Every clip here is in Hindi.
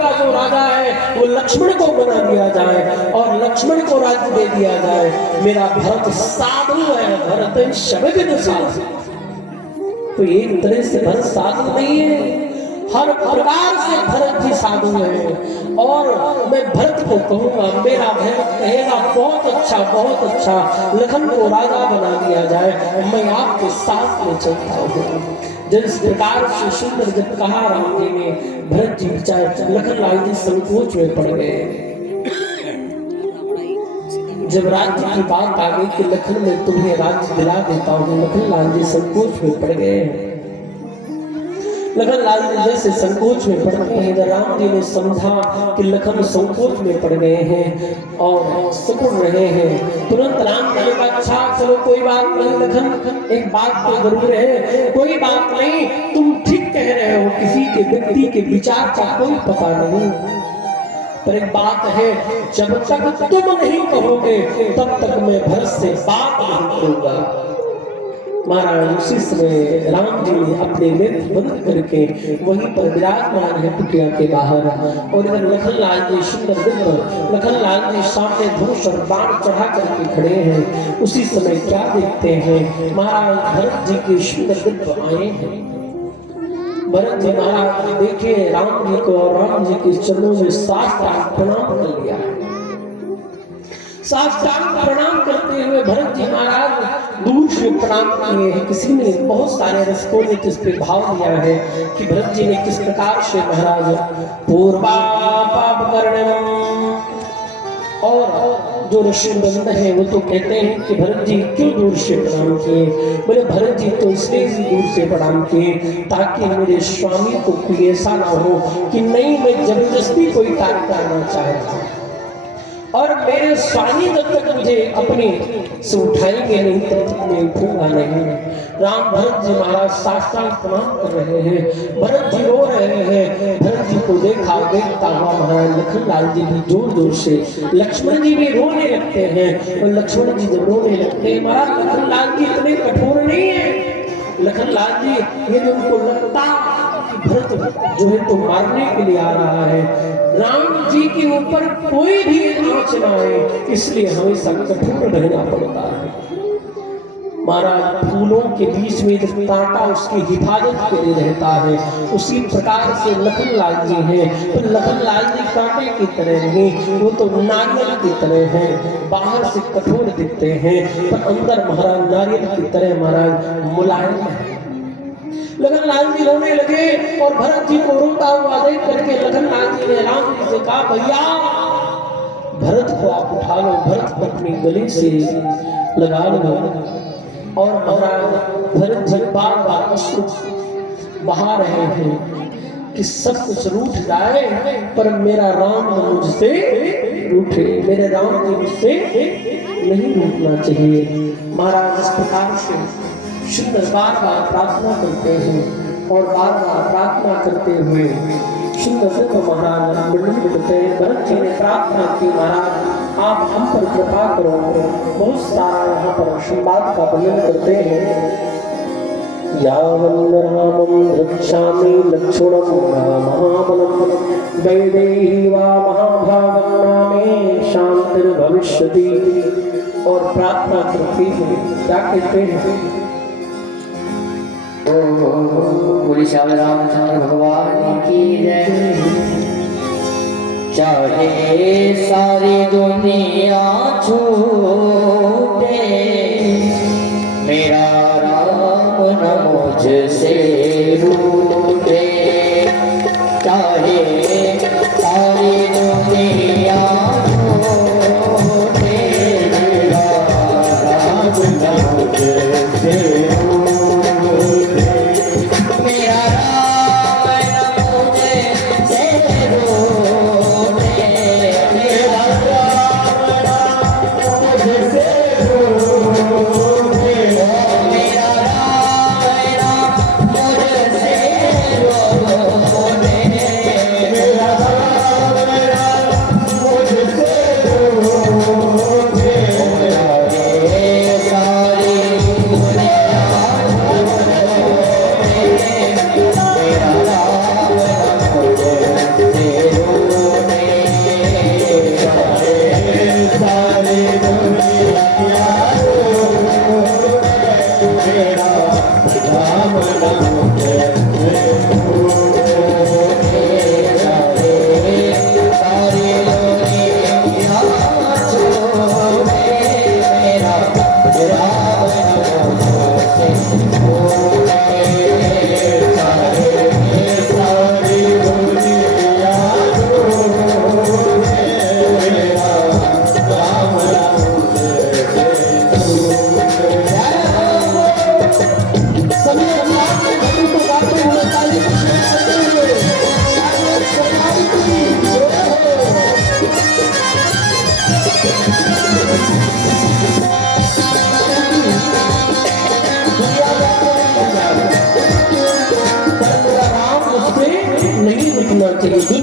का जो राजा है वो लक्ष्मण को बना दिया जाए और लक्ष्मण को राज्य दे दिया जाए। मेरा भरत साधु है, भरत शब्द साधु। तो एक तरह से भरत साधु नहीं है, हर प्रकार से भरत जी साधु है। और मैं भरत को कहूंगा, मेरा भरत कहेगा बहुत अच्छा, लखन को राजा बना दिया जाए, मैं आपके साथ में चलता हूँ। जिस प्रकार से सुंदर जब कहा राम जी ने, भरत जी बेचारे लखन लाल जी संकोच में पड़ गए। जब राज्य की बात आ गई कि लखन में तुम्हें राज्य दिला देता हूँ, लखन लाल जी संकोच में पड़ गए। लखन लाल जी जैसे संकोच में पड़ते हैं, राम जी ने समझा कि लखन संकोच में पड़ गए हैं और सिकुड़ रहे हैं। तुरंत राम जी ने कहा अच्छा चलो कोई बात नहीं लखन, एक बात तो जरूर है, कोई बात नहीं, तुम ठीक कह रहे हो, किसी के व्यक्ति के विचार का कोई पता नहीं, पर एक बात है, जब तक तुम नहीं कहोगे तब तक मैं भरत से बात नहीं करूंगा। महाराज उसी समय राम जी ने अपने नेत्र बंद करके वहीं पर विराजमान है कुटिया के बाहर, और इधर लखन लाल जी सुंदर दिव्य, लखन लाल जी सामने धनुष और बाण चढ़ा करके खड़े हैं। उसी समय क्या देखते हैं, महाराज भरत जी के सुंदर दिव्य आए हैं। भरत जी महाराज देखे राम जी को और राम जी के चरणों में साष्टांग प्रणाम कर लिया। साष्टांग प्रणाम करते हुए भरत जी महाराज दूर से प्रणाम किए हैं। किसी ने, बहुत सारे रसिकों ने इस पे भाव दिया है कि भरत जी ने किस प्रकार से महाराज पूर्वापाप कर्णम, और जो ऋषि बंद है वो तो कहते हैं कि भरत जी क्यों दूर से प्रणाम किए, बोले भरत जी तो इसलिए भी दूर से प्रणाम किए ताकि मेरे स्वामी को कोई ऐसा ना हो कि नहीं मैं जबरदस्ती कोई कार्य करना चाहता हूँ, और मेरे स्वामी जब तक मुझे अपने से उठाएंगे नहीं तब तक मैं उठूंगा नहीं। राम भरत जी महाराज साष्टांग प्रणाम कर रहे हैं, भरत जी रो रहे हैं। भरत जी को देखता हुआ महाराज लखन लाल जी भी जोर जोर से, लक्ष्मण जी भी रोने लगते हैं, और लक्ष्मण जी जब रोने लगते हैं, महाराज लखन लाल जी इतने कठोर नहीं है। लखन लाल जी ये जो उनको लगता भरत जो है तो मारने के लिए आ रहा है, राम जी के ऊपर कोई भी आँच ना आए, इसलिए हमेशा कठोर रहना पड़ता है। महाराज फूलों के बीच में जब कांटा उसकी हिफाजत के लिए रहता है, उसी प्रकार से लखन लाल जी हैं। तो लखन लाल जी कांटे की तरह नहीं, वो तो नारियल की तरह हैं। बाहर से कठोर दिखते हैं पर अंदर महाराज नारियल की तरह महाराज मुलायम है। लखन लाल जी रोने लगे और भरत जी को रोता हुआ देख करके लखन लाल जी ने राम जी से कहा भैया भरत को आप उठा लो, भरत को अपनी गले से लगा लो। और महाराज भरत जी बार बार अश्रु बहा रहे हैं कि सब कुछ रूठ जाए पर मेरा राम मुझसे रूठे, मेरे राम जी मुझसे नहीं रूठना चाहिए। महाराज इस प्रकार से सुंदर बार बार प्रार्थना करते हैं, और बार बार प्रार्थना करते हुए सुंदर से महाराज भरत जी ने प्रार्थना की, महाराज आप हम पर कृपा करो। बहुत सारा यहाँ पर संवाद का वर्णन करते हैं। यावन् रामं रक्षामि लक्ष्मणं महाबलं वैदेही वा महाभागं नामे शांतिर्भविष्यति। और प्रार्थना करते हैं, क्या कहते हैं, बोले श्याम रामचंद्र भगवान की जय। चाहे सारी दुनिया छूटे, मेरा राम न मुझसे रूठे। चाहे सारी दुनिया छूटे, मेरा राम न मुझसे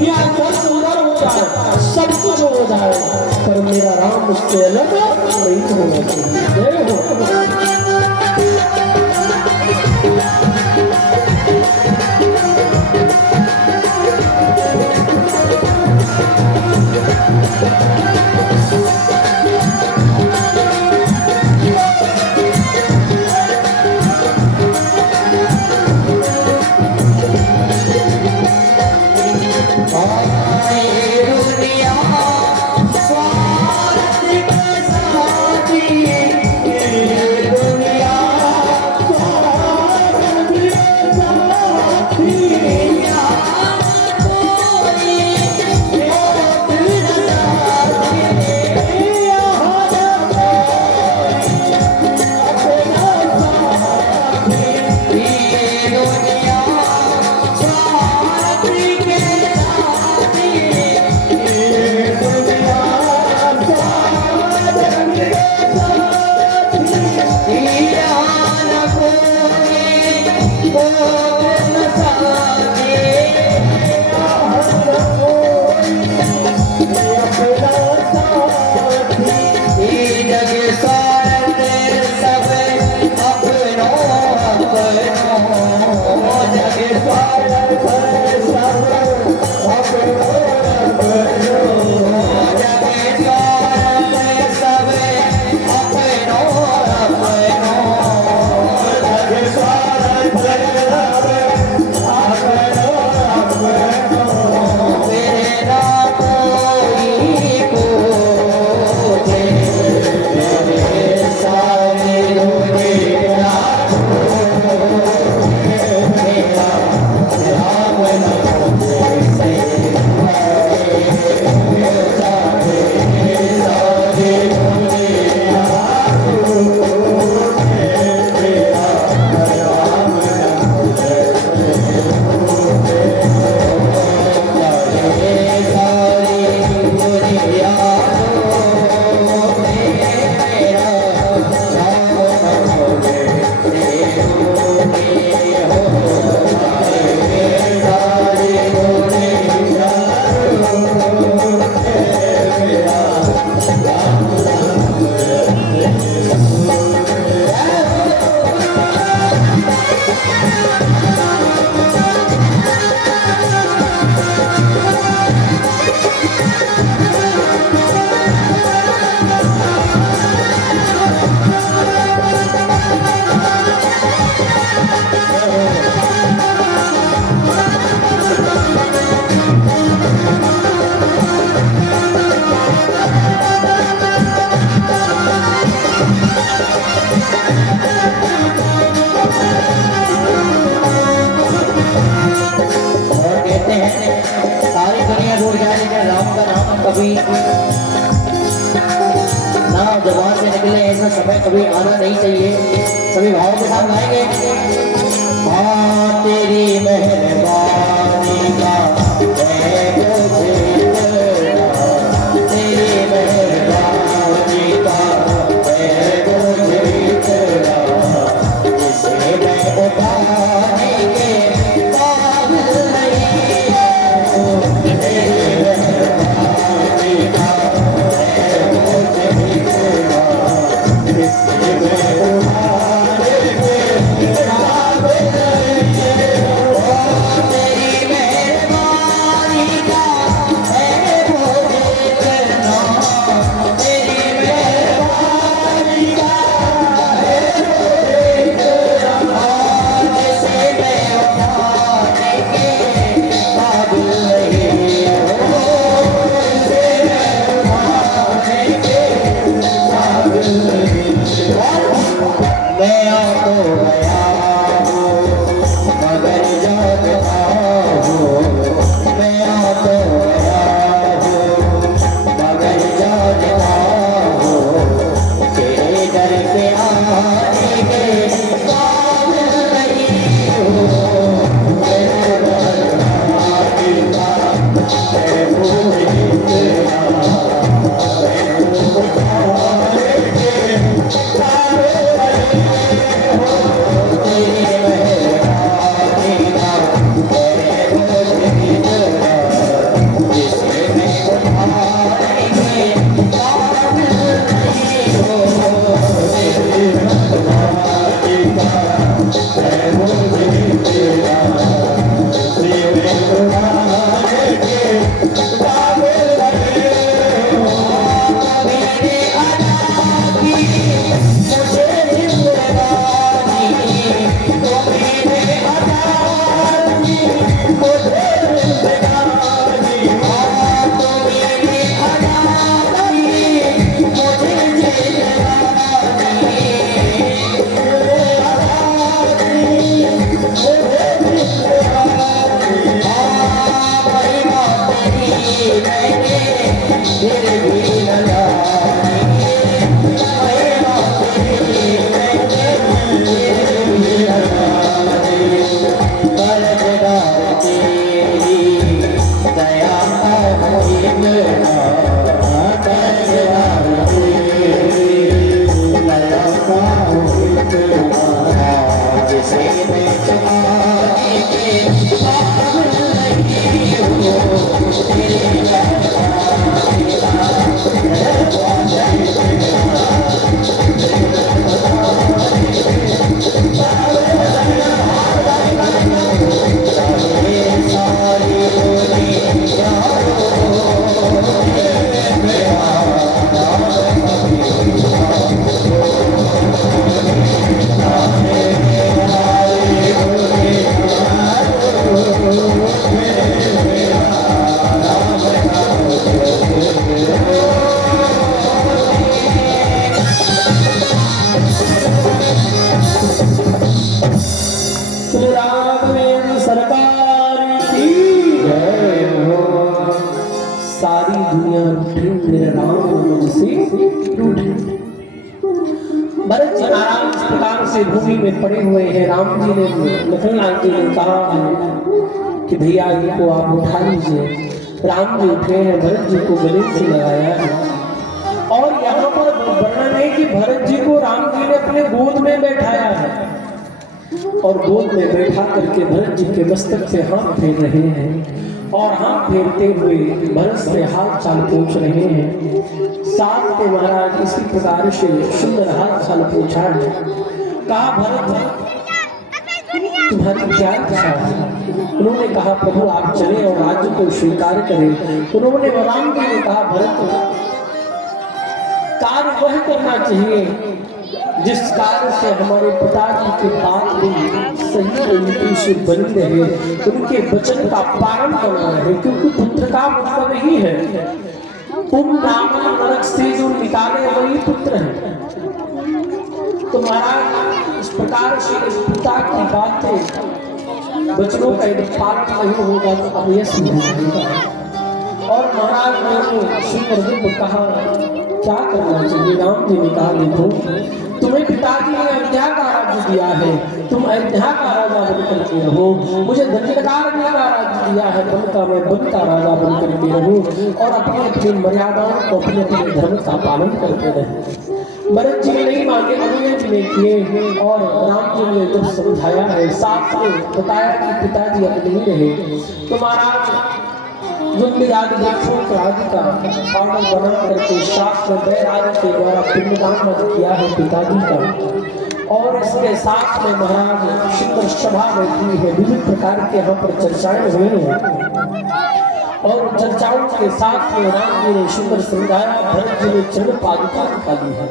या घर सुंदर हो जाए, सब कुछ हो जाए, पर मेरा राम उससे अलग नहीं होना चाहिए। जय हो। कभी ना जबान से निकले ऐसा समय कभी आना नहीं चाहिए। सभी भावों के साथ गाएंगे। हाँ तेरी मेहरबानी का है मुझे तेरा, तेरी मेहरबानी का है मुझे तेरा, जिसे मैं उठाने के काबिल नहीं हूँ। तेरी मेहरबानी का है मुझे तेरा, जिसे मैं उठाने के काबिल नहीं हूँ। तेरी मेहरबानी का है मुझे तेरा, तेरी मेहरबानी का है मुझे तेरा, जिसे मैं उठाने के काबिल नहीं हूँ। जिसे मैं उठाने के काबिल नहीं हूँ। मैं तो गया हूँ मगर जागता हूँ, मैं तो गया हूँ मगर जागता हूँ। तेरे दर पे आने के काबिल नहीं हूँ। तेरे मेहरबानी का है मुझे तेरा, मैं उठाने के काबिल नहीं हूँ। तेरी मेहरबानी का है मुझे तेरा, सारी दुनिया रूठी, मेरे राम मुझसे रूठी। भरत जी आराम इस प्रकार से भूमि में पड़े हुए हैं। राम जी ने लखनलाल जी ने कहा कि भैया इनको आप उठा लीजिए। राम जी उठे हैं, भरत जी को गले से लगाया है। और यहाँ पर वर्णन है कि भरत जी को राम जी ने अपने गोद में बैठाया है और गोद में बैठा करके भरत जी के मस्तक से हाथ फेर रहे हैं और हाथ फेरते हुए भरत से हाथ चाल पूछ रहे हैं। साथ में महाराज इसी प्रकार से सुंदर हाथ चाल पूछा है। कहा भरत तुम्हारी क्या इच्छा है? उन्होंने कहा प्रभु आप चले और राज्य को स्वीकार करें। उन्होंने राम जी ने कहा भरत कार्य वह करना चाहिए जिस कार्य से हमारे पिताजी की बात भी सही तरीके से बनी रहे, उनके वचन का पालन करना रहे, क्योंकि पुत्र का मतलब ही है तुम राम नरक से जो निकाले वही पुत्र है। तो महाराज इस प्रकार से इस पिता की बातें वचनों का यदि पालन नहीं होगा तो अब यश नहीं होगा। और महाराज ने सुंदर जी को कहा क्या करना चाहिए? राम जी ने कहा देखो तुम्हें पिताजी ने अयोध्या का राज्य दिया है, तुम अयोध्या का राजा बनकर के रहो। मुझे दंडकार का राज्य दिया है, मैं वन का राजा बनकर के रहूं और अपनी अपनी मर्यादाओं को अपने अपने धर्म का पालन करते रहे। भरत जी ने नहीं माने, अनुनय जी ने किए और राम जी ने जब समझाया है, साथ में बताया कि पिताजी अब नहीं रहे तो महाराज आदि का पावन बना करके शास्त्र बैर आदि के द्वारा पिंडदान मत किया है पिताजी का। और इसके साथ में महाराज सुंदर सभा बैठी है, विभिन्न प्रकार के यहाँ पर चर्चाएं हुई हैं और चर्चाओं के साथ में राम जी ने सुंदर समझाया। भरत जी ने चरण पादुका निकाली है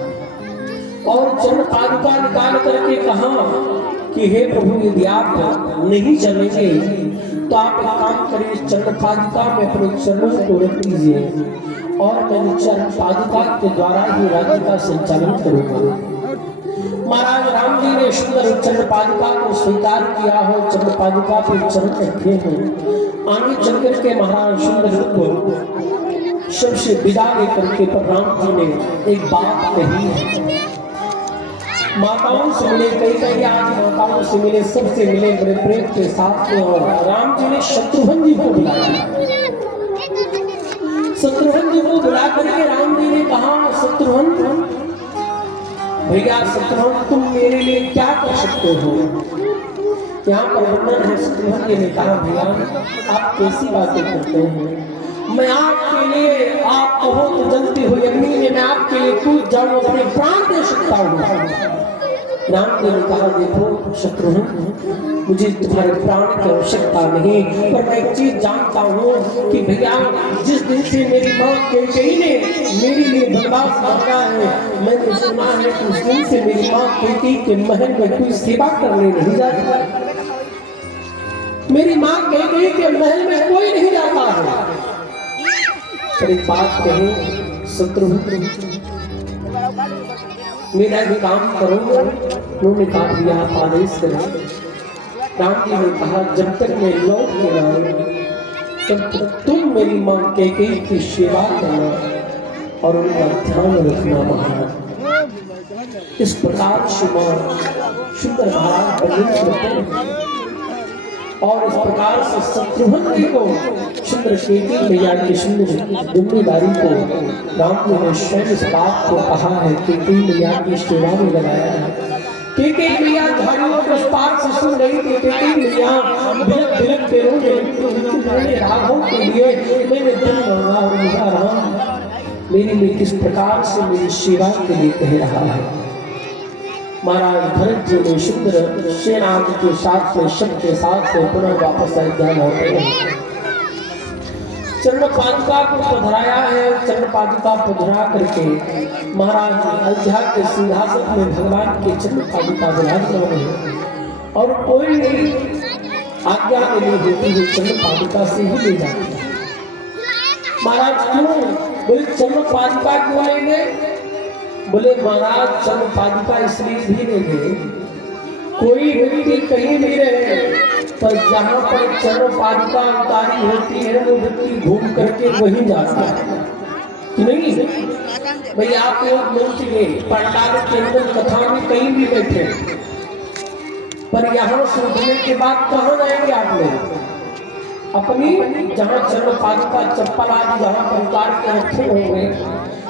और चरण पादुका निकाल करके कहा कि हे प्रभु यदि आप नहीं चलेंगे तो आप एक काम करिए, चरण पादुका में अपने चरणों को रख लीजिए और मैं चरण पादुका के द्वारा ही राज्य का संचालन करूंगा। महाराज राम जी ने सुंदर चरण पादुका को स्वीकार किया हो, चरण पादुका पर चरण रखे हैं। आगे चल करके महाराज सुंदर को सबसे विदा लेकर के पर राम जी ने एक बात कही। माताओं से मिले, कई आज माताओं से मिले, सबसे मिले बड़े प्रेम के साथ में। और राम जी ने शत्रुघ्न जी को बुलाया। शत्रुघ्न जी को बुला करके राम जी ने कहा शत्रुघ्न भैया शत्रुघ्न तुम मेरे लिए क्या कर सकते हो? यहाँ पर वर्णन है। शत्रुघ्न जी ने कहा भैया आप कैसी बातें करते हैं? मैं आपके लिए, आप कहो तो जलती हुई अग्नि में मैं आपके लिए कूद जाऊं, अपने प्राण दे सकता हूँ। राम जी ने कहा देखो शत्रुघ्न मुझे तुम्हारे प्राण की आवश्यकता नहीं, पर मैं एक चीज जानता हूँ कि भैया जिस दिन से मेरी माँ कैकेयी ने मेरे लिए वनवास मांगा है, मैंने सुना है कि उस दिन से मेरी माँ कैकेयी के महल में कोई सेवा करने नहीं जाती। मेरी माँ कैकेयी के महल में कोई नहीं जाता है। पर एक बात कहे शत्रुघ्न मेरा भी काम करूंगा। उन्होंने कहा भैया आप आदेश करें। राम जी ने कहा जब तक मैं लौट के आऊं तब तक तुम मेरी मां कैकेयी की सेवा करना और उनका ध्यान रखना महाराज। इस प्रकार से मां सुंदर महाराज वर्णन करते हैं और इस प्रकार से शत्रुघ्न जी को सुंदर कैकेयी मैया की सुंदर जिम्मेदारी को राम जी ने स्वयं इस बात को कहा है, कैकेयी मैया की सेवा में लगाया है। कैकेयी मैया झाड़ियों को पार से सुन रही थी। कैकेयी मैया बिलक बिलक के रोने मैंने राघव के लिए मैंने दिल मांगा और मेरा राम मेरी में किस प्रकार से मेरी सेवा के लिए कह रहा है। महाराज भरत जी ने सुंदर सेना के साथ में शब्द के साथ में पुनः वापस अयोध्या लौटे हैं। चरण पादुका को पधराया है। चरण पादुका पधरा करके महाराज अयोध्या के सिंहासन में भगवान के चरण पादुका विराजमान है और कोई नहीं आज्ञा नहीं होती है, चरण पादुका से ही ले जाते हैं। महाराज क्यों बोले चरण पादुका क्यों लेंगे? बोले महाराज चरण पादुका इसलिए भी लेंगे, कोई व्यक्ति कहीं भी रहे पर जहाँ पर चरण पादुका उतारी होती है वो व्यक्ति घूम करके वहीं जाता है कि नहीं? भाई आप लोग मंच गए पंडाल के अंदर कथा में कहीं भी बैठे पर यहाँ से उठने के बाद कहाँ जाएंगे आप लोग? अपनी जहाँ चरण पादुका चप्पल आदि जहाँ पर उतार के रखे होंगे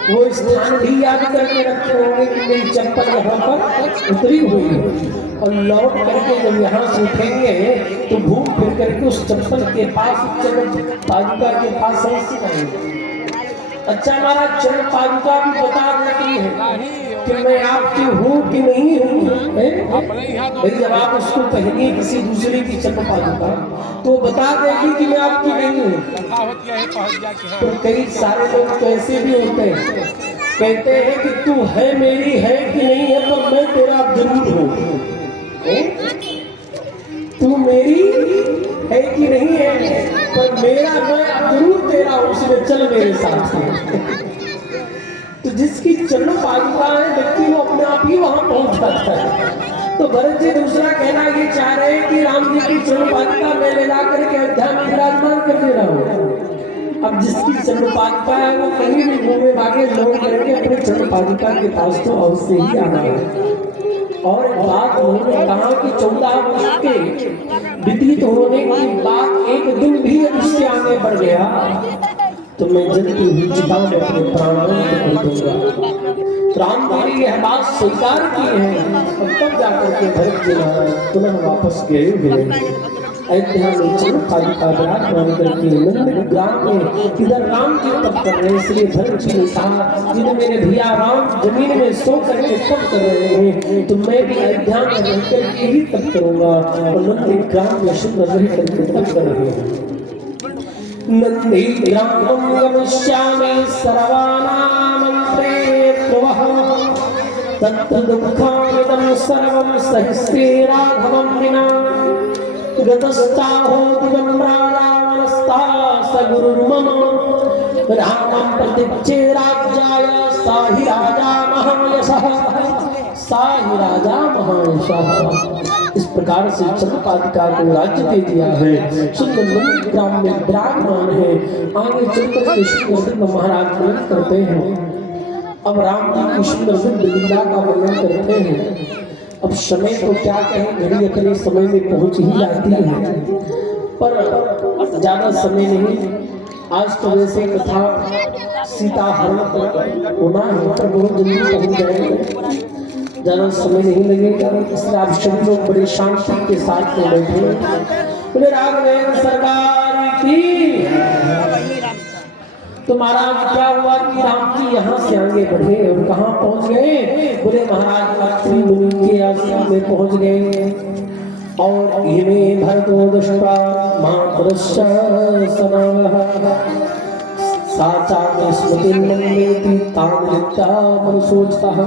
वो स्थान भी याद करके रखे होंगे कि मेरी चप्पल यहाँ पर उतरी हुई है और लौट करके जब यहाँ से उठेंगे तो घूम फिर करके उस चप्पल के पास चरण पादुका के पास ऐसे आएंगे। अच्छा महाराज चरण पादुका भी बता देती है कि मैं आपकी हूँ कि नहीं हूँ। भाई जब आप उसको कहेंगे किसी दूसरे की चरण पादुका तो बता देगी कि मैं आपकी नहीं हूँ। तो कई सारे लोग तो ऐसे भी होते हैं, कहते हैं कि तू है मेरी है कि नहीं है पर मैं तेरा जरूर हूँ। तू मेरी है कि नहीं है पर मेरा मैं जरूर तेरा हूँ, इसलिए चल मेरे साथ। तो जिसकी चरण पादुका है व्यक्ति वो अपने आप ही वहां पहुंच जाता है। तो भरत जी दूसरा कहना ये चाह रहे हैं कि राम जी की चरण पादुका मैं ले ला करके अयोध्या में विराजमान कर दे रहा हूँ। अब जिसकी चरण पादुका है वो कहीं भी घूमे भागे लोग करके अपने चरण पादुका के पास तो अवश्य ही आना है। और बात उन्होंने कहा कि 14 वर्ष के व्यतीत होने के बाद एक दिन भी उससे आगे बढ़ गया तो मैं जल्दी ही चिता में अपने प्राणों को दूंगा। राम जी ने यह बात स्वीकार की है और तब जाकर के भरत जी महाराज पुनः वापस गए हुए अयोध्या में चरण पादुका विराजमान करके नंद ग्राम में इधर राम जी तप कर रहे हैं। इसलिए भरत जी ने कहा जिन्हें मेरे भैया राम जमीन में सो करके तप कर रहे हैं तो मैं भी अयोध्या में रह करके ही तप करूंगा और नंद ग्राम में सुंदर रह करके तप कर रहे हैं। नंदी ग्रामं गमिष्यामि सर्वानामन्त्रे प्रवः तत्र दुःखामिदं सर्वं सहिष्ये राघवं विना गतस्ताहो दिगम्बरावनस्ता स गुरुर्मम रामं प्रतीक्षे राज्याय साहि राजा महायशः साहि राजा महायशः। इस प्रकार से चरण पादुका को राज्य दे दिया है। सुंदर नंद ग्राम में विराजमान है। आगे चलकर के सुंदर महाराज वर्णन करते हैं। अब राम जी की सुंदर लीला का वर्णन करते हैं। अब समय तो क्या कहें, घड़ी अपने समय में पहुंच ही जाती है पर ज्यादा समय नहीं। आज तो वैसे कथा सीता हरण होना है पर बहुत जल्दी पहुंच जाएंगे, ज्यादा समय नहीं लगेगा। इसलिए आप सभी लोग बड़े शांति के साथ में बैठे बोले राघवेंद्र सरकार की। तो महाराज क्या हुआ कि राम जी यहाँ से आगे बढ़े और कहाँ पहुँच गए? बोले महाराज अत्रि मुनि के आश्रम में पहुँच गए और इमे भरतो दृष्ट्वा मातरस्य सनावः साचार्य स्मृतिं मन्येति तामलिप्ता मनसोचतः।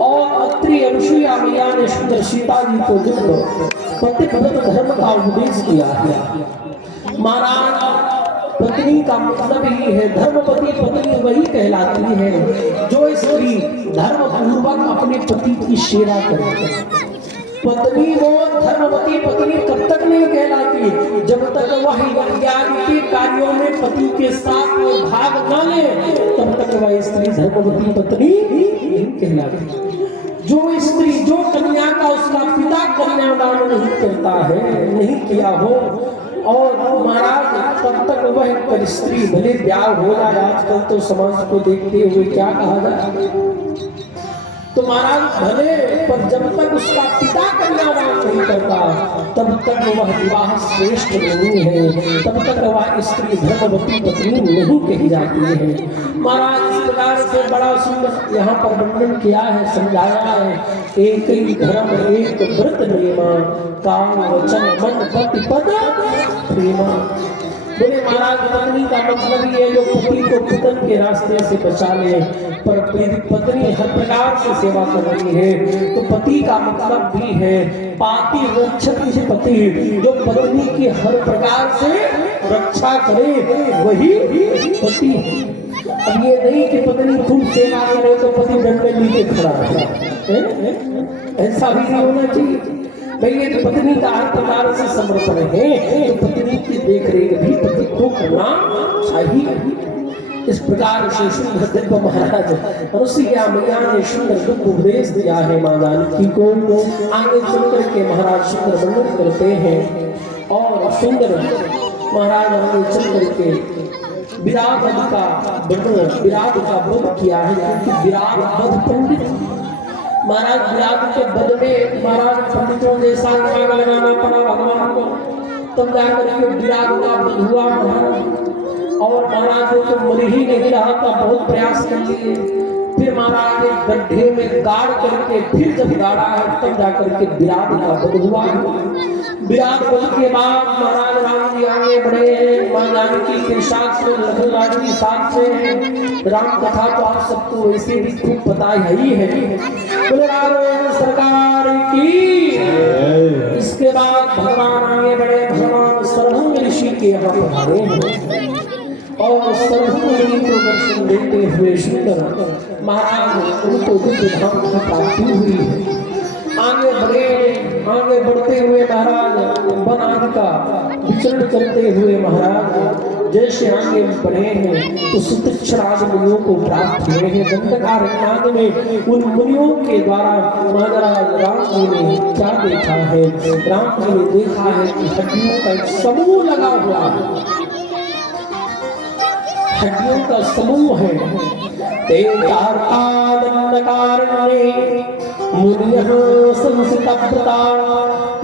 और अत्रि अनुसुईया मैया ने सुंदर सीता जी को जब पतिव्रत धर्म का उपदेश किया है। महाराज पत्नी का मतलब ही है धर्मपति, पत्नी वही कहलाती है जो स्त्री धर्म पूर्वक अपने पति की सेवा करती है। पत्नी वो धर्मवती पत्नी कब तक नहीं कहलाती, जब तक वह ज्ञान के कार्यों में पति के साथ में भाग न ले, तब तक वह स्त्री धर्मवती पत्नी नहीं कहलाती। जो स्त्री, जो कन्या का उसका पिता कन्यादान नहीं करता है, नहीं किया हो, और महाराज तब तक वह कर स्त्री भले ब्याह हो जाए। आजकल तो समाज को देखते हुए क्या कहा जाए, तो महाराज भले, पर जब तक उसका पिता कन्यादान नहीं करता तब तक वह विवाह श्रेष्ठ नहीं है, तब तक वह स्त्री धर्मवती पत्नी नहीं कही जाती है। महाराज इस प्रकार से बड़ा सुंदर यहाँ पर वर्णन किया है, समझाया है। एक ही धर्म एक व्रत नियमा, काम वचन मन पति पद प्रेमा। बोले महाराज पत्नी का मतलब ये जो पति को पतन के रास्ते से बचा ले, पर पत्नी हर प्रकार से सेवा कर रही है, तो पति का मतलब भी है पाति रक्षक पति, जो पत्नी की हर प्रकार से रक्षा करे वही पति है। अब ये नहीं कि पत्नी खूब सेवा करे तो पति दंड में नीचे खड़ा है, ऐसा भी नहीं होना चाहिए भाई। ये पत्नी का हर प्रकार से समर्पण है, तो पत्नी की देख रेख भी पति को करना चाहिए। इस प्रकार से सुंदर दिव्य महाराज रसिया मैया ने सुंदर दुख उपदेश दिया है माँ जानकी को। आगे चलकर के महाराज सुंदर वर्णन करते हैं, और सुंदर महाराज आगे चल करके विराट का वर्णन, विराट का वध किया है, क्योंकि विराट वध पंडित महाराज, विराट के वध में महाराज पंडितों ने साथ लगाना पड़ा भगवान को, तब जाकर के विराट का वध हुआ महाराज। और महाराज को मर ही नहीं रहा था, बहुत प्रयास कर लिए, फिर महाराज एक गड्ढे में गाड़ करके फिर जब गाड़ा है तब जाकर के विराट का वध हुआ। विराट वध के बाद महाराज राम जी आगे बढ़े हैं, मां जानकी के साथ में लखन राज की साथ से। राम कथा तो आप सबको वैसे भी खूब पता ही है। बोले राम सरकार की। इसके बाद भगवान आगे बढ़े, भगवान सरहुंग ऋषि के यहाँ पधारे हैं, और सरहुंग को दर्शन देते हुए सुंदर महाराज उनको दिव्य धाम की प्राप्ति हुई है। आगे बढ़ते हुए महाराज वन आदि का विचरण करते हुए महाराज जैसे आगे बढ़े हैं तो सुतीक्षण मुनियों को प्राप्त हुए हैं। दंडकारण्य में उन मुनियों के द्वारा महाराज राम जी ने क्या देखा है, राम जी ने देखा है कि हड्डियों का एक समूह लगा हुआ है, हड्डियों का समूह है। मुनियः संसितव्रता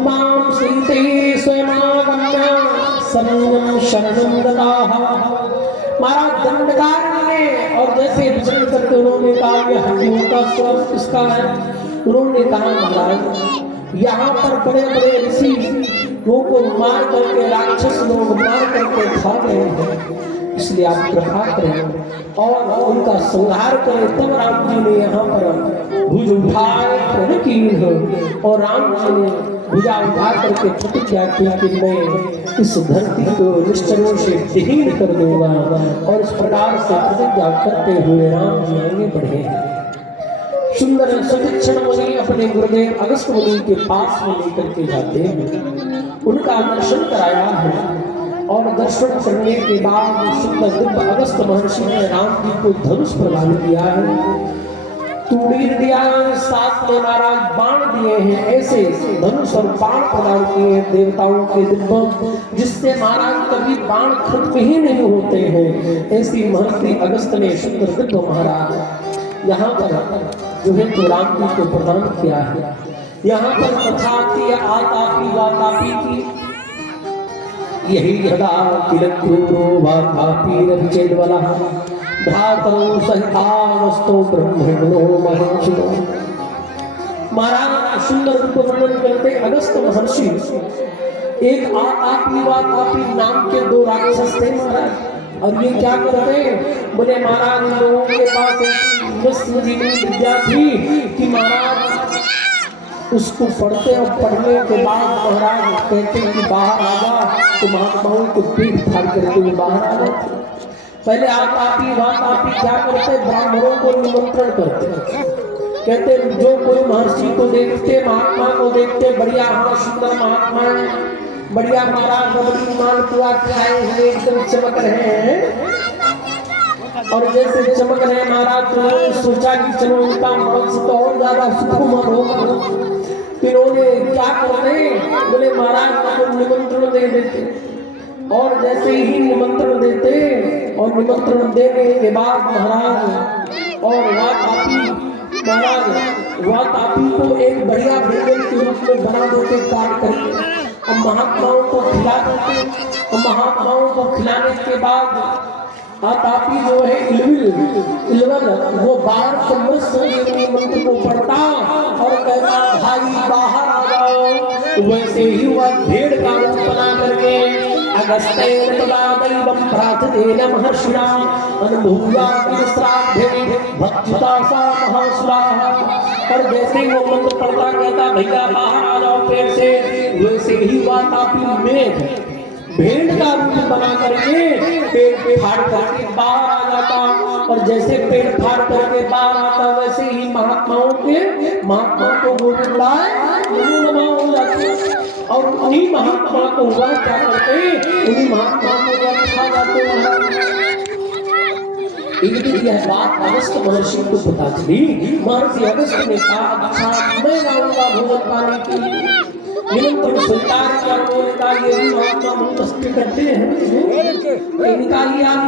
मां सीते स्वयमागम्य शरणं शरणं गताः। महाराज दंडकारण्य और जैसे विचरण करके उन्होंने कहा ये हड्डियों का स्वर्ग किसका है, उन्होंने कहा महाराज यहाँ पर बड़े बड़े ऋषि को मार करके, राक्षस लोग मार करके खा गए हैं, इसलिए आप कृपा करें और उनका संहार करें। तब राम जी ने यहाँ पर भुज उठाए प्रण की है, और राम जी ने भुजा उठा करके प्रतिज्ञा की कि मैं इस धरती को निश्चरों से विहीन कर दूंगा, और इस प्रकार से प्रतिज्ञा करते हुए राम जी आगे बढ़े। सुंदर सुतीक्षण मुनि अपने गुरुदेव अगस्त मुनि के पास में लेकर के जाते हैं, उनका दर्शन कराया है, और दर्शन करने के बाद सुंदर दिव्य अगस्त महर्षि ने राम जी को धनुष प्रदान किया है, तूणीर दिया, साथ में महाराज बाण दिए हैं, ऐसे धनुष और बाण प्रदान किए हैं देवताओं के दिव्य, जिससे महाराज कभी बाण खत्म ही नहीं होते हैं। ऐसी महर्षि अगस्त ने सुंदर दिव्य महाराज यहाँ पर जो है तो राम जी को प्रदान किया है। यहाँ पर कथा आती है आतापी वातापी की, यही हृदा तिलक्रूरो वातापी रविचेद्वला भ्रातरो सहितावस्तो ब्रह्मणो महर्षिणो। महाराज सुंदर रूप वर्णन करते अगस्त महर्षि एक आतापी वातापी नाम के दो राक्षस थे महाराज, और ये क्या करते बोले महाराज लोगों के पास विद्या थी कि महाराज उसको पढ़ते और पढ़ने के बाद महाराज कहते कि बाहर आ जा, तो महात्माओं को पीठ फाड़ करके वो बाहर आ जाते। पहले आप वातापी क्या करते, ब्राह्मणों को निमंत्रण करते कहते जो कोई महर्षि को देखते, महात्मा को देखते, बढ़िया हाँ सुंदर महात्मा है, बढ़िया महाराज बबली मान पुआ खाए हुए एकदम चमक रहे हैं। और जैसे चमक रहे महाराज तो सोचा कि चलो उनका मन से तो और ज्यादा सुकुमार होगा। फिर उन्होंने क्या करते, बोले महाराज को निमंत्रण दे देते। और जैसे ही निमंत्रण देते और निमंत्रण देने के बाद महाराज और वह तापी को एक बढ़िया व्यंजन के रूप में बना देते काट करके और महात्माओं को खिला देते। और महात्माओं को खिलाने के बाद तापी जो है इलवल वो बाहर समृद्ध मंत्र को पढ़ता और कहता भाई बाहर आ जाओ। वैसे ही वह भेड़ का रूप बना करके अगस्तेन तदा दैवं प्रार्थतेन महर्षिणा अनुभूया श्राद्धे भक्तिता सा महासुरा। और जैसे वो मंत्र पढ़ता कहता भैया बाहर आ जाओ पेड़ से, वैसे ही वह तापी मेघ भेड़ का रूप बना करके पेड़ फाड़ करके बाहर आ जाता। और जैसे पेड़ फाड़ करके बाहर आता वैसे ही महात्मा को गोविंदाय नमो नमः हो जाते। और उन्हीं महात्मा को हुआ क्या करते, उन्हीं महात्मा को खा जाते। एक दिन यह बात अगस्त महर्षि को पता चली। महर्षि अगस्त ने कहा अच्छा मैं जाऊंगा भोजन पाने के लिए। निरंतर स्वीकार किया, बोलता ये भी महात्मा मुंतस्ती करते हैं, इनका ही आप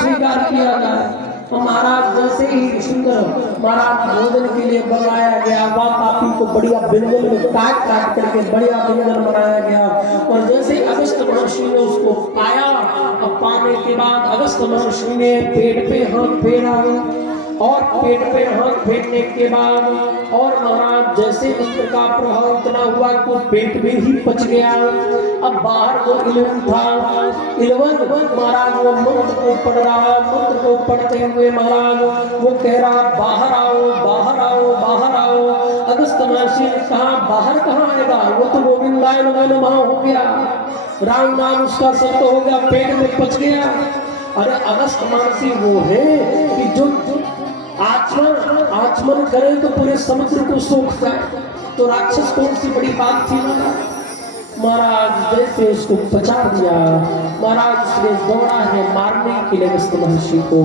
स्वीकार किया जाए। तो महाराज जैसे ही सुंदर महाराज भोजन के लिए बनाया गया, वह तापी को बढ़िया व्यंजन में काट करके बढ़िया व्यंजन बनाया गया। और जैसे अगस्त महर्षि ने उसको पाया, और पाने के बाद अगस्त महर्षि ने पेट पे हाथ फेरा। और पेट पे हाथ फेरने के बाद और महाराज जैसे मंत्र का प्रभाव इतना हुआ कि पेट में ही पच गया। अब बाहर वो इलवन था, इलवन महाराज वो मंत्र को पढ़ रहा। मंत्र को पढ़ते हुए महाराज वो कह रहा बाहर आओ बाहर आओ बाहर आओ। अगस्त महर्षि ने कहा बाहर कहाँ आएगा, वो तो गोविंदाय नमो नमः हो गया, राम नाम उसका सत्य हो गया, पेट में पच गया। अरे अगस्त महर्षि वो है कि जो आचमन करे तो पूरे समुद्र को सोख जाए। तो राक्षस कौन सी बड़ी बात थी महाराज, जैसे उसको पचा दिया। महाराज उसने दौड़ा है मारने के लिए अगस्त महर्षि को।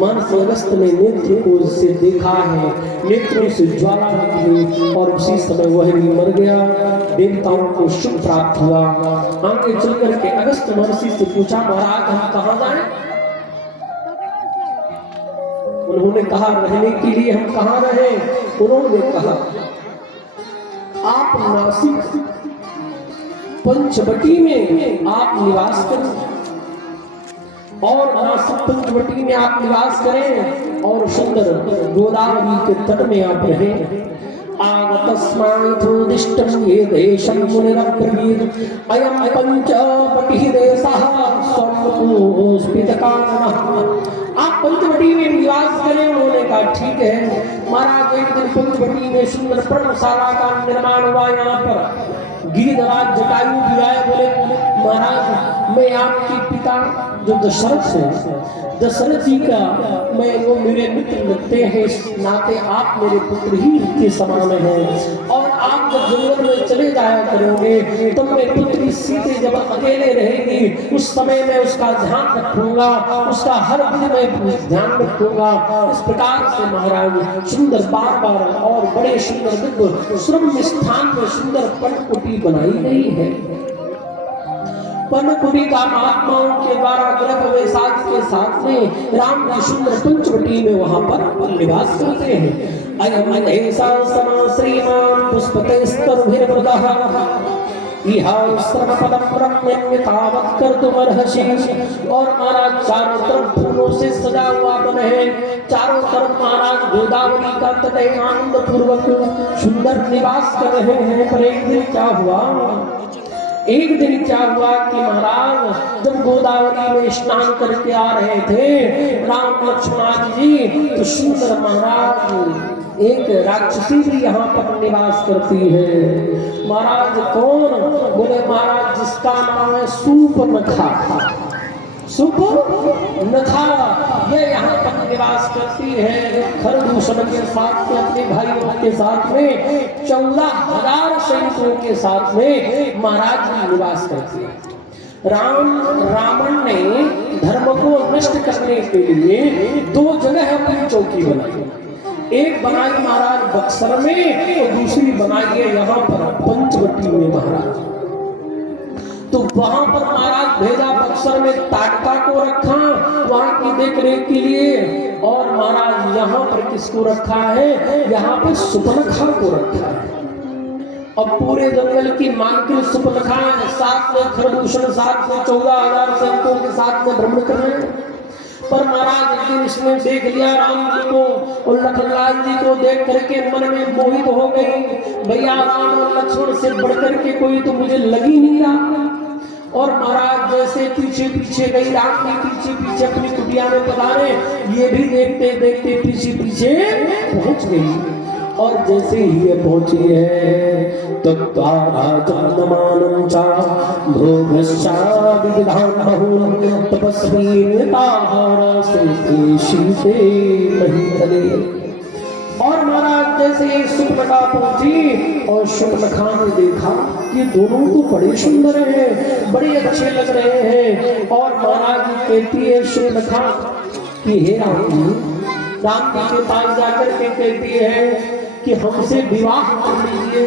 महर्षि अगस्त ने नेत्र को से देखा है, नेत्रों से ज्वाला निकली और उसी समय वह भी मर गया। देवताओं को सुख प्राप्त हुआ। आगे चल करके अगस्त महर्षि से पूछा महाराज हम कहाँ जाएं? उन्होंने कहा रहने के लिए हम कहाँ रहे? उन्होंने कहा आप नासिक पंचवटी में आप निवास करें, और नासिक पंचवटी में आप निवास करें और सुंदर गोदावरी के तट में आप रहें। आगतस्मादिष्टं ये देशं मुनिरब्रवीत् अयं पंचवटिः देशः स्वस्मितकाननः। आप पंचवटी में निवास करें। उन्होंने कहा ठीक है। महाराज एक दिन पंचवटी में सुंदर पर्णशाला का निर्माण हुआ। यहाँ पर गिरिधराज जटायु भी आए, बोले महाराज मैं आपके पिता जो दशरथ है, दशरथ जी का मैं वो मेरे मित्र लगते हैं, इस नाते आप मेरे पुत्र ही के समान हैं। और आप जब जंगल में चले जाया करोगे तो मैं पुत्री सीते जब अकेले रहेगी उस समय मैं उसका ध्यान रखूंगा, उसका हर दिन मैं ध्यान रखूंगा। इस प्रकार से महाराज सुंदर बार बार और बड़े सुंदर दिव्य श्रम्य स्थान में सुंदर पर्णकुटी बनाई गई है। पर्णकुटी का महात्माओं के द्वारा ग्रह प्रवेशाद के साथ में राम जी सुंदर पंचवटी में वहां पर निवास करते हैं। अयम ऐसा समा श्रीमान पुष्पते स्तरुभिर्वृतः इहा श्रमपदं ब्रह्मण्य तावत् कर्तुमर्हसि। और महाराज चारों तरफ फूलों से सजा हुआ वन है, चारों तरफ महाराज गोदावरी का तट आनंद पूर्वक सुंदर निवास कर रहे हैं। पर एक दिन क्या हुआ कि महाराज जब गोदावरी में स्नान करके आ रहे थे राम लक्ष्मण जी, तो सुंदर महाराज एक राक्षसी भी यहाँ पर निवास करती है। महाराज कौन? बोले महाराज जिसका नाम है सूर्पनखा। सूर्पनखा ये यहाँ पर निवास करती है। खरदूषण के साथ में अपने भाइयों के साथ में 14,000 सैनिकों के साथ में महाराज निवास करते हैं। रावण ने धर्म को नष्ट करने के लिए 2 जगह अपनी चौकी बनाई। एक बनाई महाराज बक्सर में और दूसरी बनाई है यहाँ पर पंचवटी में महाराज। तो वहां पर महाराज भेजा, बक्सर में ताटका को रखा वहां की देखरेख के लिए, और महाराज यहाँ पर किसको रखा है, यहाँ पे सुपनखा को रखा है। अब पूरे जंगल की मालकिन सुपनखा है, साथ में खरदूषण, साथ में 14,000 सैनिकों के साथ में भ्रमण कर रहे हैं। पर महाराज एक दिन इसने देख लिया राम जी को और लखनलाल जी को, देख करके मन में मोहित हो गई, भैया राम और लक्ष्मण से बढ़कर के कोई तो मुझे लग ही नहीं रहा। और महाराज जैसे पीछे पीछे गई, राम जी पीछे पीछे अपनी कुटिया में पधारे, ये भी देखते देखते पीछे पीछे पहुंच गई। और जैसे ही ये पहुंची है तत्ताराजमानं चा भोगश्चा विविधान बहुलं तपस्वी नेताहार से शीते महितले। और महाराज जैसे ही सुपनखा पहुंची और सुपनखा ने देखा कि दोनों तो बड़े सुंदर हैं, बड़े अच्छे लग रहे हैं। और महाराज कहती है सुपनखा कि हे राम जी के पास जाकर के कहती है कि हमसे विवाह कर लीजिए।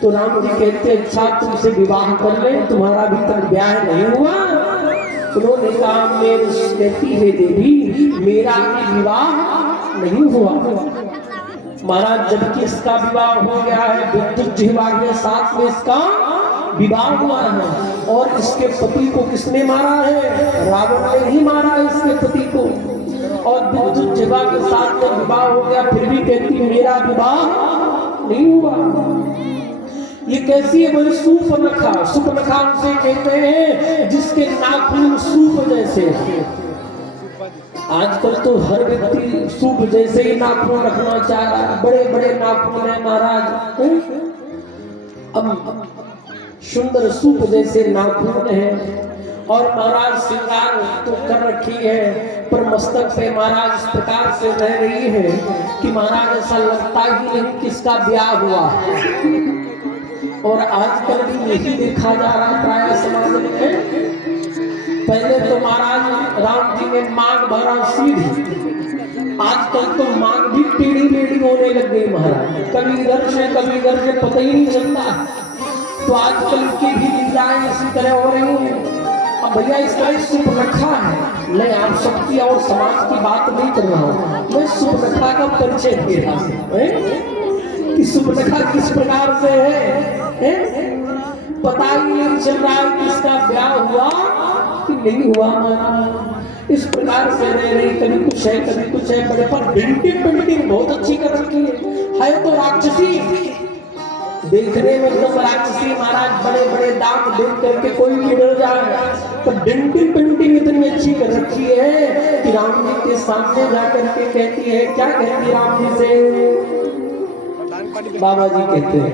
तो राम जी कहते अच्छा तुमसे विवाह कर ले, तुम्हारा अभी तक ब्याह नहीं हुआ। उन्होंने कहा मेरे कहती है देवी मेरा भी विवाह नहीं हुआ। महाराज जबकि इसका विवाह हो गया है, विद्युत जिह्वा के साथ में इसका विवाह हुआ है। और इसके पति को किसने मारा है, रावण ने ही मारा है इसके पति को। और विद्युत जिह्वा के साथ में विवाह हो गया, फिर भी कहती मेरा विवाह नहीं हुआ। ये कैसी है बोले सुपनखा। सुपनखा उसे कहते हैं जिसके नाखून सूप जैसे हैं। आजकल तो हर व्यक्ति सूप जैसे ही नाखून रखना चाह रहा है, बड़े बड़े नाखून है महाराज। अब सुंदर सूप जैसे नाखून है। और महाराज श्रृंगार तो कर रखी है, पर मस्तक पे महाराज इस प्रकार से रह रही है कि महाराज ऐसा लगता ही नहीं किसका ब्याह हुआ। और आजकल भी यही देखा जा रहा प्राय समाज में। पहले तो महाराज राम जी ने मांग भरा सीधी, आजकल तो मांग भी टेढ़ी मेढ़ी होने लग गई महाराज, कभी इधर से कभी इधर से पता ही नहीं चलता। तो आजकल की भी लीलाएं इसी तरह हो रही हैं। अब भैया इसका सुपनखा है, मैं आप सबकी और समाज की बात नहीं कर रहा हूँ, मैं सुपनखा का परिचय दे रहा हूँ कि सुपनखा किस प्रकार से है? पता ही नहीं चल रहा है कि इसका ब्याह हुआ कि नहीं हुआ। इस प्रकार से रह रही, कभी कुछ है कभी कुछ है। बड़े पर पेंटिंग बहुत अच्छी कर रखी है तो राक्षसी, देखने में एकदम राक्षसी महाराज, बड़े बड़े दांत देख करके कोई भी डर जाए। पर पेंटिंग इतनी अच्छी कर रखी है कि राम जी के सामने जाकर के कहती है, क्या कहती है राम जी से? बाबा जी कहते हैं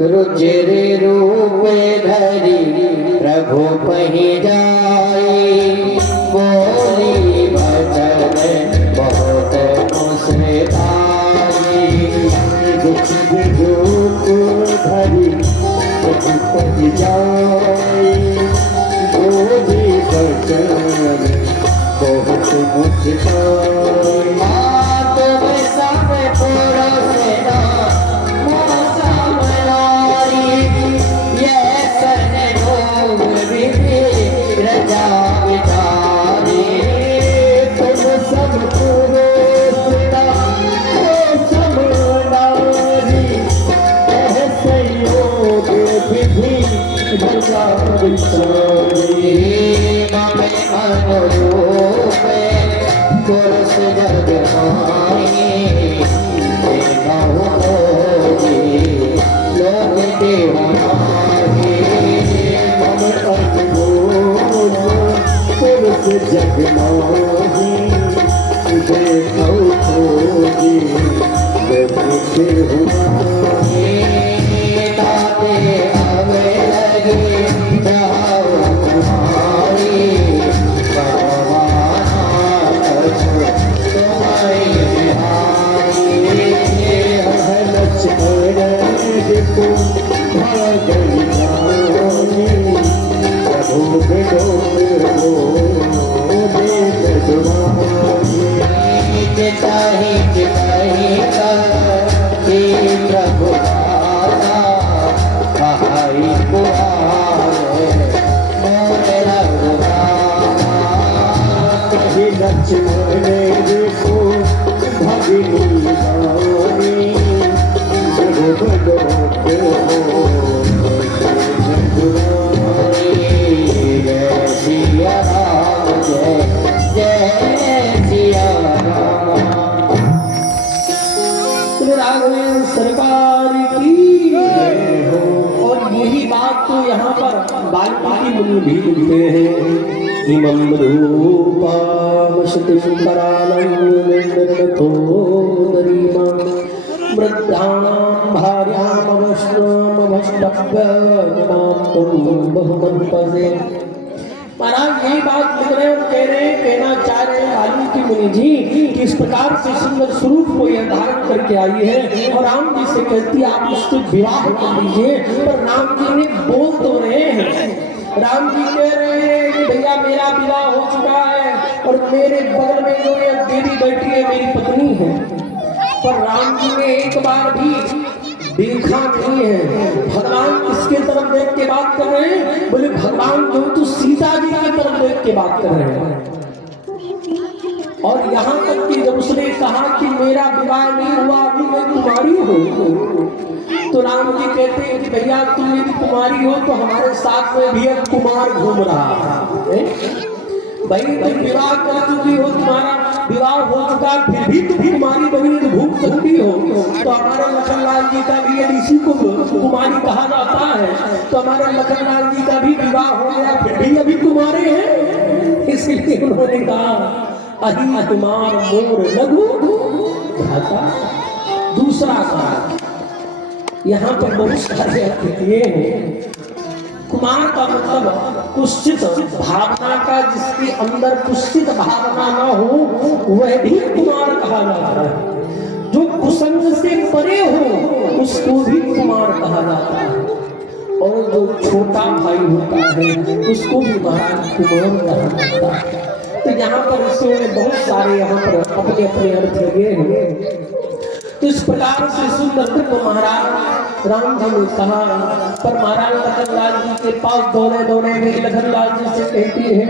रुचिर रूप धरी प्रभु पहि जाई, बोली वचन बहुत मुस्कुराई। रुचिर रूप धरी प्रभु पहि जाई, बोली वचन बहुत मुस्कुराई। मात सब पुरसेना जगमोही देखो खोजी देखते हुए ताते आवे लगे जाओ तुम्हारी परवाना तुम्हारी भगवान चिताहि चिताहि हे प्रभु दाता कहाई पुआरे मोर रघुरामा हे लक्ष्मण देखो भगिनी रानी जगत जय सिया राम जय जय सिया राम। श्री राघवेंद्र सरकार की जय हो। और यही बात तो यहाँ पर वाल्मीकि मुनि भी लिखते हैं। इमं रूपा वसति करालं निर्णतो दरीमा वृद्धानां भार्यामवश्यमवष्टभ्यमाप्तुं बहुमन्पसे। महाराज यही बात लिख रहे और कह रहे कहना चाह रहे हैं वाल्मीकि मुनि जी कि इस प्रकार से सुंदर स्वरूप को यह धारण करके आई है और राम जी से कहती है आप उससे विवाह कर लीजिए। पर राम जी ने बोल तो रहे हैं, राम जी कह रहे हैं कि भैया मेरा विवाह हो चुका है और मेरे बगल में जो ये देवी बैठी है मेरी पत्नी है। पर राम जी ने एक बार भी देखा नहीं है। भगवान किसके तरफ देख के बात कर रहे हैं? बोले भगवान जो तो सीता जी की तरफ देख के बात कर रहे हैं। और यहाँ तक कि जब उसने कहा कि मेरा विवाह नहीं हुआ अभी मैं कुमारी हूँ, तो राम जी कहते हैं कि भैया तुम यदि कुमारी हो तो हमारे साथ में भी एक कुमार घूम रहा है। भाई तुम विवाह कर चुकी हो, तुम्हारा विवाह हो चुका, फिर भी तुम कुमारी बनी तो घूम सकती हो। तो हमारे लखनलाल जी का भी यदि इसी को कुमारी कहा जाता है तो हमारे लखनलाल जी का भी विवाह हो गया, फिर भी अभी कुमारे हैं। इसलिए उन्होंने कहा अहि कुमार मोर लघु भ्राता। दूसरा कहा यहाँ पर बहुत सारे अर्थ दिए हैं। कुमार का मतलब कुत्सित भावना का, जिसके अंदर कुत्सित भावना न हो वह भी कुमार कहा जाता है। जो कुसंग से परे हो उसको भी कुमार कहा जाता है। और जो छोटा भाई होता है उसको भी महाराज कुमार कहा जाता है। तो यहाँ पर इसमें बहुत सारे यहाँ पर अपने अपने अर्थ लगे हैं। तो इस प्रकार से सुंदर को महाराज राम जी ने कहा। पर महाराज लखनलाल जी के पास दौड़े दौड़े में लखनलाल जी से कहती है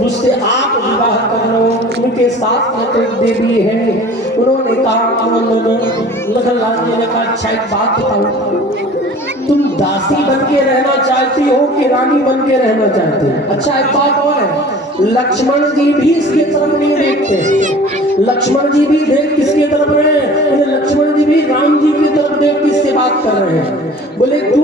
मुझसे आप विवाह कर लो, उनके साथ में तो एक देवी है। उन्होंने कहा, लखनलाल जी ने कहा अच्छा एक बात बताओ, तुम दासी बन के रहना चाहती हो कि रानी बन के रहना चाहती हो? अच्छा एक बात और है, लक्ष्मण जी भी इसके तरफ नहीं देखते। लक्ष्मण जी भी देख किसके तरफ रहे हैं? लक्ष्मण जी भी राम जी की तरफ देख किससे बात कर रहे हैं? बोले तू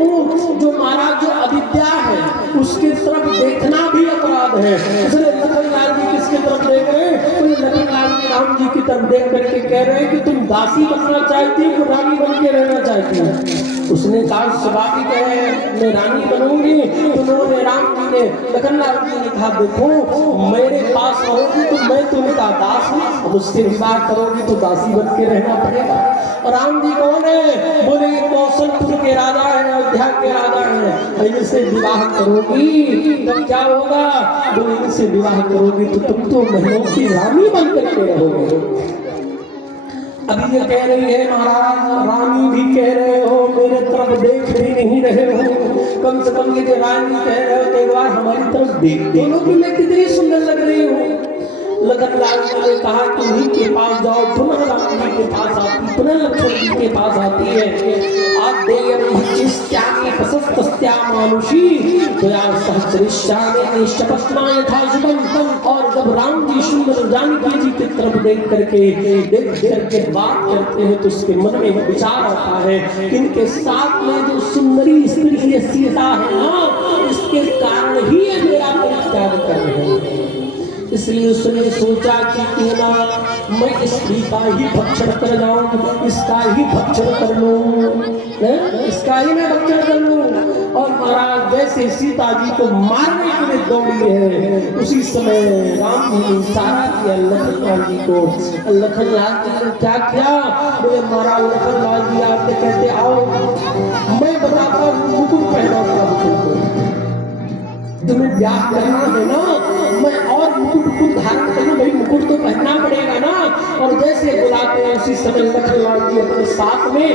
जो महाराज जो अविद्या है उसके तरफ देखना भी अपराध है। इसलिए लखनलाल जी किसके तरफ देख रहे हैं? बोले लखनलाल जी राम जी की तरफ देख करके कह रहे हैं कि तुम दासी बनना चाहती हो कि रानी बन के रहना चाहती हो? उसने कहा स्वाभाविक है मैं रानी बनूंगी। तो उन्होंने राम जी ने लखनलाल जी ने कहा देखो मेरे पास रहोगी तो मैं तुम्हारा दास हूँ, मुझसे विवाह करोगी तो दासी बन के रहना पड़ेगा। और राम जी कौन है? बोले ये कौशलपुर के राजा है, अयोध्या के राजा है। इनसे विवाह करोगी तब क्या होगा? बोले इनसे विवाह करोगी तो तुम तो महलों की रानी बन करके रहोगे। अभी ये कह रही है महाराज रानी भी कह रहे हो मेरे तरफ देख भी नहीं रहे हो, कम से कम ये जो रानी कह रहे हो एक बार हमारी तरफ देख दोनों की मैं कितनी सुंदर लग रही हूँ। लखनलाल जी ने कहा कि उन्हीं के पास जाओ, पुनः राम जी के पास आती, पुनः लक्ष्मण जी के पास आती है। आप देयमिच्छिष्यामि प्रशस्तस्त्या मानुषी त्वया सहचरिष्यामि शपथना यथा शुभम। और जब राम जी सुंदर जानकी जी की तरफ देख करके बात करते हैं तो उसके मन में विचार आता है कि इनके साथ में जो सुंदरी स्त्री ये सीता है ना, इसके कारण ही ये मेरा परित्याग कर रहे हैं। इसलिए उसने सोचा कि क्यों ना मैं इस स्त्री का ही भक्षण कर जाऊं, इसका ही भक्षण कर लूं, इसका ही मैं भक्षण कर लूं। और महाराज जैसे सीता जी को मारने के लिए दौड़ी है उसी समय राम जी ने इशारा किया लखनलाल जी को। लखनलाल जी ने क्या किया? बोले महाराज लखनलाल जी आपसे कहते आओ मैं बताता हूँ मुकुट पहनाऊंगा तुमको, तुम्हें ब्याह करना है ना मैं और मुकुट धारण करना, भाई मुकुट तो पहनना पड़ेगा ना। और जैसे बुलाते हैं उसी समय लखनलाल जी अपने साथ में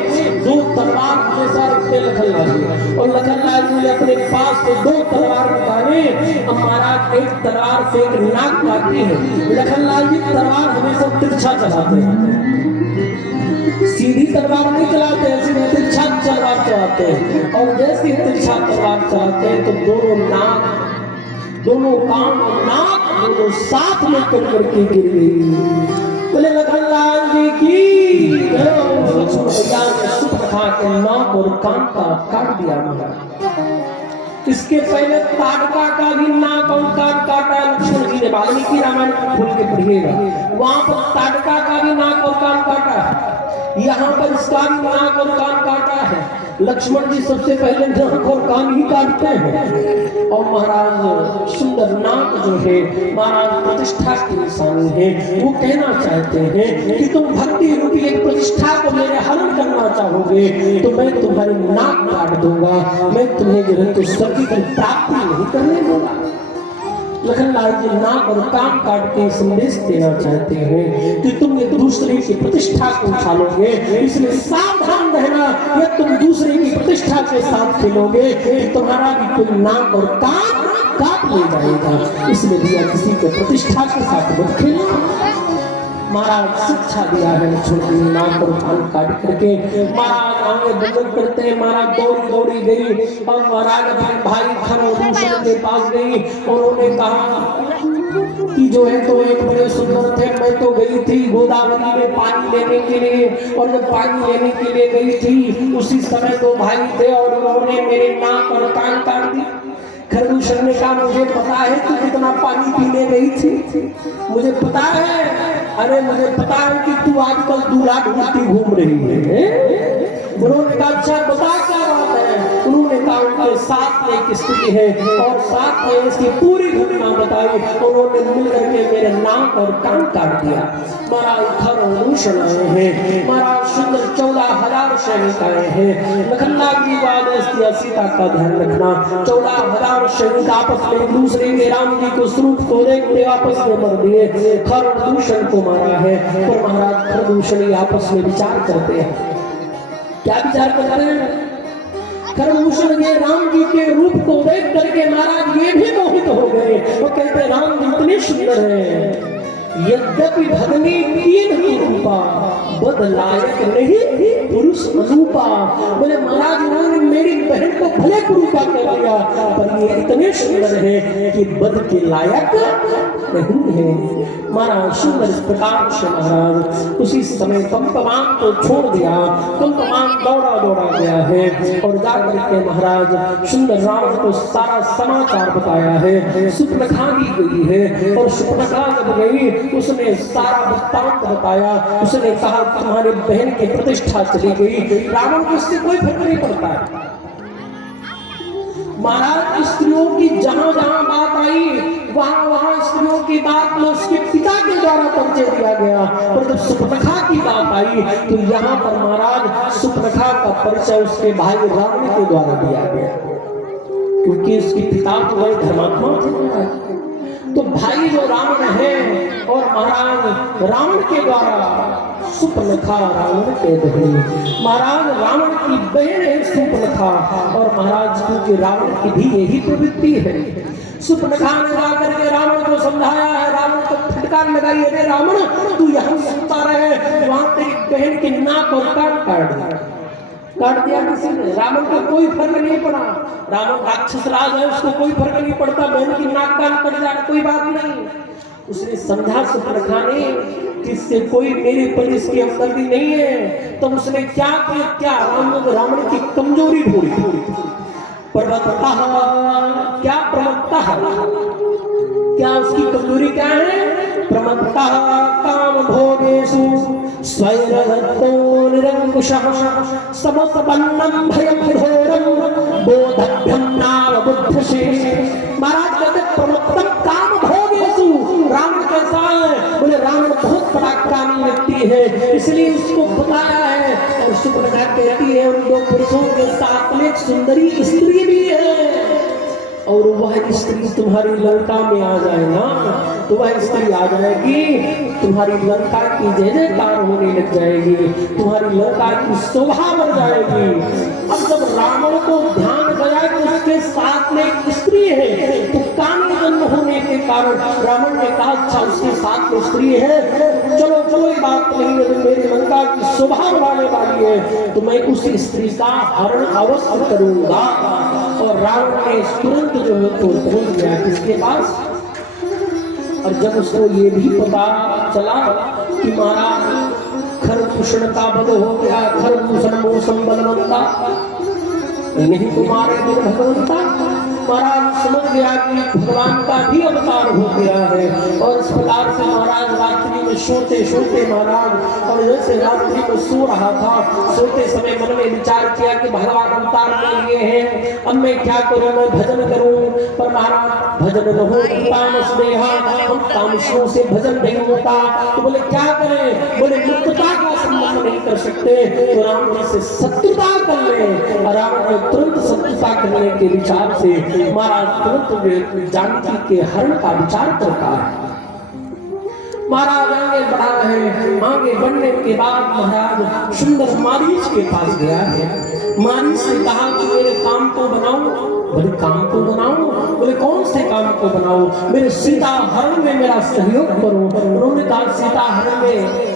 2 तलवार हमेशा रखते लखनलाल जी। और लखनलाल जी ने अपने पास से 2 तलवार निकाले। अब महाराज एक तलवार से एक नाक काटती है। लखनलाल जी तलवार हमेशा तिरछा चलाते हैं, सीधी तलवार नहीं चलाते, ऐसे तिरछा तलवार चलाते हैं। और जैसे तिरछा तलवार चलाते हैं तो दोनों नाक, दोनों कान और नाक दोनों साथ में कट करके गिर गई। बोले लखनलाल जी की लक्ष्मण भैया ने सुपरखा के नाक और कान का काट दिया महाराज। इसके पहले ताड़का का भी नाक और कान काटा लक्ष्मण जी ने, वाल्मीकि रामायण खोल के पढ़िएगा, वहां पर ताड़का का भी नाक और कान काटा है, यहाँ पर इसका भी नाक और कान काटा है। लक्ष्मण जी सबसे पहले नाक और कान ही काटते हैं। और महाराज सुंदर नाक जो है महाराज प्रतिष्ठा की निशानी है। वो कहना चाहते हैं कि तुम भक्ति रूपी एक प्रतिष्ठा को मेरे हरण करना चाहोगे तो मैं तुम्हारी नाक काट दूंगा, मैं तुम्हें जो है तो स्वर्ग की प्राप्ति नहीं करने दूंगा। लखनलाल जी नाक और कान काट के संदेश देना चाहते हैं कि तुम एक दूसरे की प्रतिष्ठा को उछालोगे, इसलिए सावधान रहना। या तुम दूसरे की प्रतिष्ठा के साथ खेलोगे कि तुम्हारा भी कोई नाक और कान काट ले जाएगा। इसलिए भैया किसी को प्रतिष्ठा के साथ मत खेलना। महाराज शिक्षा दिया है छोटी नाक और कान काट करके। महाराज आगे बुजुर्ग करते हैं, महाराज दौड़ी दौड़ी गई और महाराज अपने भाई खरदूषण के पास गई। उन्होंने कहा कि जो है तो एक बड़े सुंदर थे, मैं तो गई थी गोदावरी में पानी लेने के लिए, और जब पानी लेने के लिए गई थी उसी समय 2 भाई थे और उन्होंने मेरे नाक और कान काट दी। खरदूषण ने कहा मुझे पता है तू कितना पानी पीने गई थी, मुझे पता है, अरे मुझे पता है कि तू आजकल दूल्हा ढूंढती घूम रही है। उन्होंने कहा अच्छा बता क्या बात है। उन्होंने कहा उनके साथ में एक स्त्री है और साथ में इसकी पूरी घटना बताई। उन्होंने मिल करके मेरे नाक और कान काट दिया। महाराज खरदूषण आए हैं, महाराज सुंदर 14,000 सैनिक आए हैं। लखनलाल जी वाले सीता का ध्यान रखना। 14,000 सैनिक आपस में एक दूसरे के राम जी को स्वरूप को देखते आपस में मर दिए, खरदूषण को मारा है। पर महाराज खरदूषण आपस में विचार करते हैं, क्या विचार करते हैं? खरदूषण ये राम जी के रूप को देख करके महाराज ये भी मोहित हो गए। वो कहते राम जी इतने सुंदर हैं, यद्यपि भगनी तीन रूपा बदलायक नहीं पुरुष अनूपा। बोले महाराज उन्होंने मेरी बहन को भले कुरूपा कर दिया पर ये इतने सुंदर है कि बद के लायक नहीं है। महाराज सुंदर इस प्रकार से महाराज उसी समय कंपमान को छोड़ दिया। कंपमान दौड़ा दौड़ा गया है और जाकर के महाराज सुंदर रावण को सारा समाचार बताया है। सुपर्णखा भी गई है और सुपर्णखा जब गई उसने सारा वृत्तांत बताया। उसने कहा तुम्हारे बहन की प्रतिष्ठा चली गई। रावण को इससे कोई फर्क नहीं पड़ता है। महाराज स्त्रियों की जहां जहां बात आई वहां वहां स्त्रियों की बात में उसके पिता के द्वारा परिचय दिया गया। पर जब सुपर्णखा की बात आई तो यहाँ पर महाराज सुपर्णखा का परिचय उसके भाई रावण के द्वारा दिया गया, क्योंकि उसके पिता तो वही धर्मात्मा थे। तो भाई जो रावण है और महाराज रावण के द्वारा सुपर्णखा रावण के बहन, महाराज रावण की बहन है सुपर्णखा। और महाराज क्योंकि रावण की भी यही प्रवृत्ति है। सुपर्णखा ने जाकर के रावण को समझाया है, रावण को फटकार लगाई, अरे रावण तू यहाँ सुनता रहे, वहां तेरी बहन की नाक और कान काट दिया किसी ने। रावण को कोई फर्क नहीं पड़ा, रावण राक्षस राज है, उसको कोई फर्क नहीं पड़ता, बहन की नाक कान कट जाए कोई बात नहीं। उसने समझा सुपर्णखा ने कि इससे कोई मेरे पर इसकी हमदर्दी नहीं है। तो उसने क्या किया, रावण की कमजोरी ढूंढी। प्रमत्ता क्या प्रमत्ता है, क्या उसकी कमजोरी क्या है? प्रमत्ता काम भोगेषु स्वैरवत्तो निरंकुशः समसपन्नं भयं घोरं बोधभ्यं नावबुद्धशेष। महाराज कहते प्रमत्तम काम भोगेषु। रावण कैसा है? बोले रावण बहुत पराक्रमी व्यक्ति है, इसलिए उसको बताया है। और सुपर्णखा कहती है उन 2 पुरुषों के साथ में एक सुंदरी स्त्री भी है। और वह स्त्री तुम्हारी लंका में आ जाए ना, तो वह स्त्री आ जाएगी, तुम्हारी लंका की जय जयकार होने लग जाएगी, तुम्हारी लंका की शोभा बढ़ जाएगी। अब जब रावण को ध्यान गया कि उसके साथ में एक स्त्री है, तो कामी जन्म होने के कारण रावण ने कहा अच्छा उसके साथ में स्त्री है, चलो कोई बात नहीं, यदि मेरी लंका की शोभा बढ़ाने वाली है तो मैं उस स्त्री का हरण अवश्य करूंगा। और रावण ने तुरंत जो है तो पहुंच गया किसके पास। और जब उसको ये भी पता चला कि महाराज खरदूषण का वध हो गया, खरदूषण मौसम बलवंता नहीं तुम्हारे दिन भगवंता, महाराज समझ गया कि भगवान का भी अवतार हो गया है। और इस प्रकार से महाराज रात्रि में सोते सोते महाराज, और जैसे रात्रि में सो रहा था, सोते समय मन में विचार किया कि भगवान अवतार में ये है, अब मैं क्या करूं, मैं भजन करूं। पर महाराज भजन न हो तामस देहा, हम तामसों से भजन नहीं होता। तो बोले क्या करें, बोले मुक्तता का संबंध नहीं कर सकते तो राम जी से शत्रुता कर ले। रावण ने तुरंत शत्रुता करने के विचार से महाराज तुरंत जानकी के हरण का विचार करता है। महाराज आगे बढ़ा है, आगे बढ़ने के बाद महाराज सुंदर मारीच के पास गया है। मारीच से कहा कि मेरे काम को बनाओ। बोले काम को बनाओ, बोले कौन से काम को बनाओ, मेरे सीता हरण में मेरा सहयोग करो। उन्होंने कहा सीता हरण में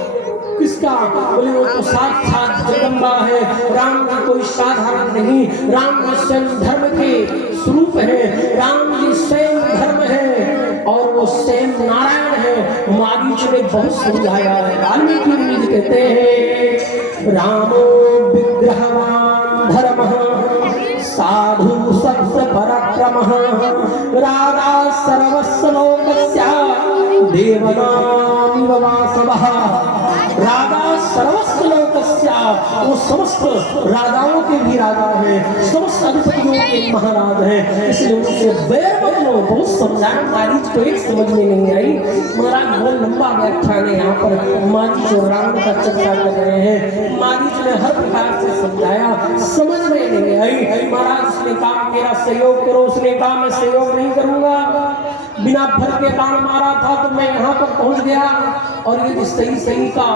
किसका, बोले वो तो साक्षात जगदम्बा है, राम जी कोई साधारण नहीं, राम जी स्वयं धर्म के स्वरूप है, राम जी स्वयं धर्म है और वो स्वयं नारायण है। मारीच ने बहुत समझाया है। वाल्मीकि मुनि कहते हैं रामो विग्रहवान धर्मः साधु सत्य पराक्रमः राधा सर्वस्व लोकस्य देवनामिव वासवः। राधा सर्वस्व लोकस्य, वो समस्त राजाओं के भी राजा है, समस्त अधिपतियों के महाराज है, इसलिए उनसे बैर मत लो। बहुत समझाया, मारीच को एक समझ में नहीं आई। महाराज बहुत लंबा व्याख्यान है यहाँ पर, मारीच और रावण का चर्चा कर रहे हैं। मारीच ने हर प्रकार से समझाया, समझ में नहीं आई। महाराज उसने कहा मेरा सहयोग करो, उसने कहा मैं सहयोग नहीं करूंगा, बिना भर के बाण मारा था तो मैं यहाँ पर पहुंच गया, और यदि सही का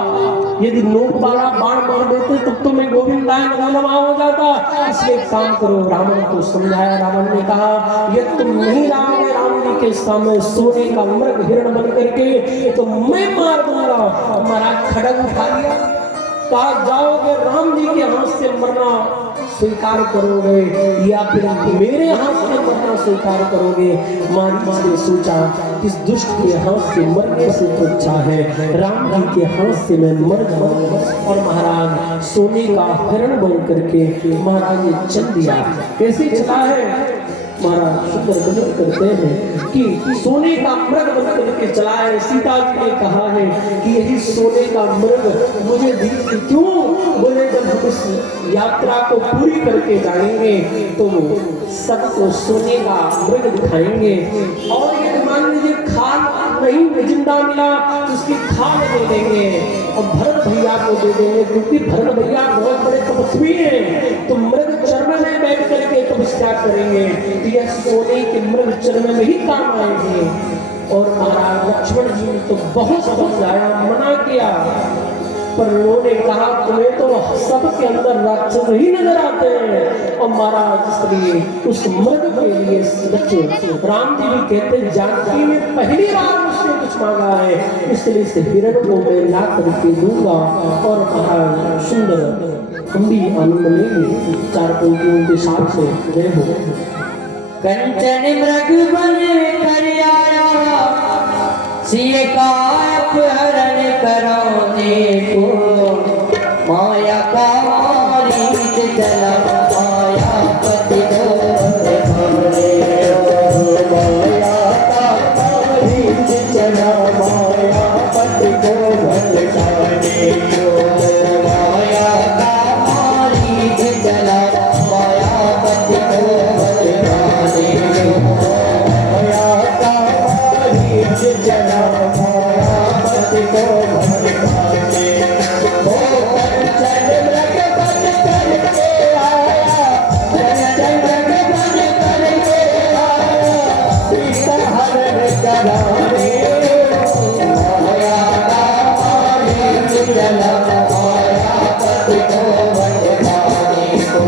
यदि नोक वाला बाण मार देते तब तो मैं गोविंदाय नमः हो जाता। इसलिए काम करो। रावण को समझाया, रावण ने कहा ये तुम नहीं लाओगे राम जी के सामने सोने का मृग हिरण बन करके तो मैं मार दूंगा। हमारा खड़ग उठा लिया, कहा जाओगे राम जी के हाथ से मरना स्वीकार करोगे या फिर मेरे हाथ से मरना स्वीकार करोगे। मारीच ने सोचा इस दुष्ट के हाथ से मरने से तो अच्छा है राम जी के हाथ से मैं मर जाऊं। और महाराज सोने का हिरण बन करके महाराज ने चल दिया। कैसे चला है महाराज सुंदर वर्णन करते हैं कि सोने का मृग बन करके चला है। सीता जी ने कहा है कि यही सोने का मृग मुझे दिखती क्यों, बोले जब हम इस यात्रा को पूरी करके जाएंगे तो सबको सोने का मृग दिखाएंगे। और ये मान लीजिए खाल नहीं जिंदा मिला तो उसकी खाल दे देंगे और भरत भैया को दे देंगे, क्योंकि भरत भैया बहुत बड़े तपस्वी हैं। तो मृग चरण में बैठ करके तपस्या करेंगे तो यह सोने के मृग चरण में ही काम आएंगे। और महाराज लक्ष्मण जी ने तो बहुत समझाया, मना किया, पर उन्होंने कहा तुम्हें तो सबके अंदर राक्षस ही नजर आते हैं। और महाराज इसलिए उस मृग के लिए राम जी भी कहते जानकी ने पहली बार उसने कुछ मांगा है, इसलिए इस हिरण को मैं ला करके दूंगा। और महाराज सुंदर हम भी आनंद लेंगे चार पंक्तियों के साथ से। जय हो। कंचन मृग बन कर आया सिय का अपहरण कराने को, माया का मारीच चला माया पति को माया का मारीच चला माया पति को भटकाने को, माया का मारीच चला माया पति को भटकाने को, माया का मारीच चला माया पति को भटकाने को। कंचन मृग बन करके आया, कंचन मृग बन करके आया, चला मायापति को भटकाने को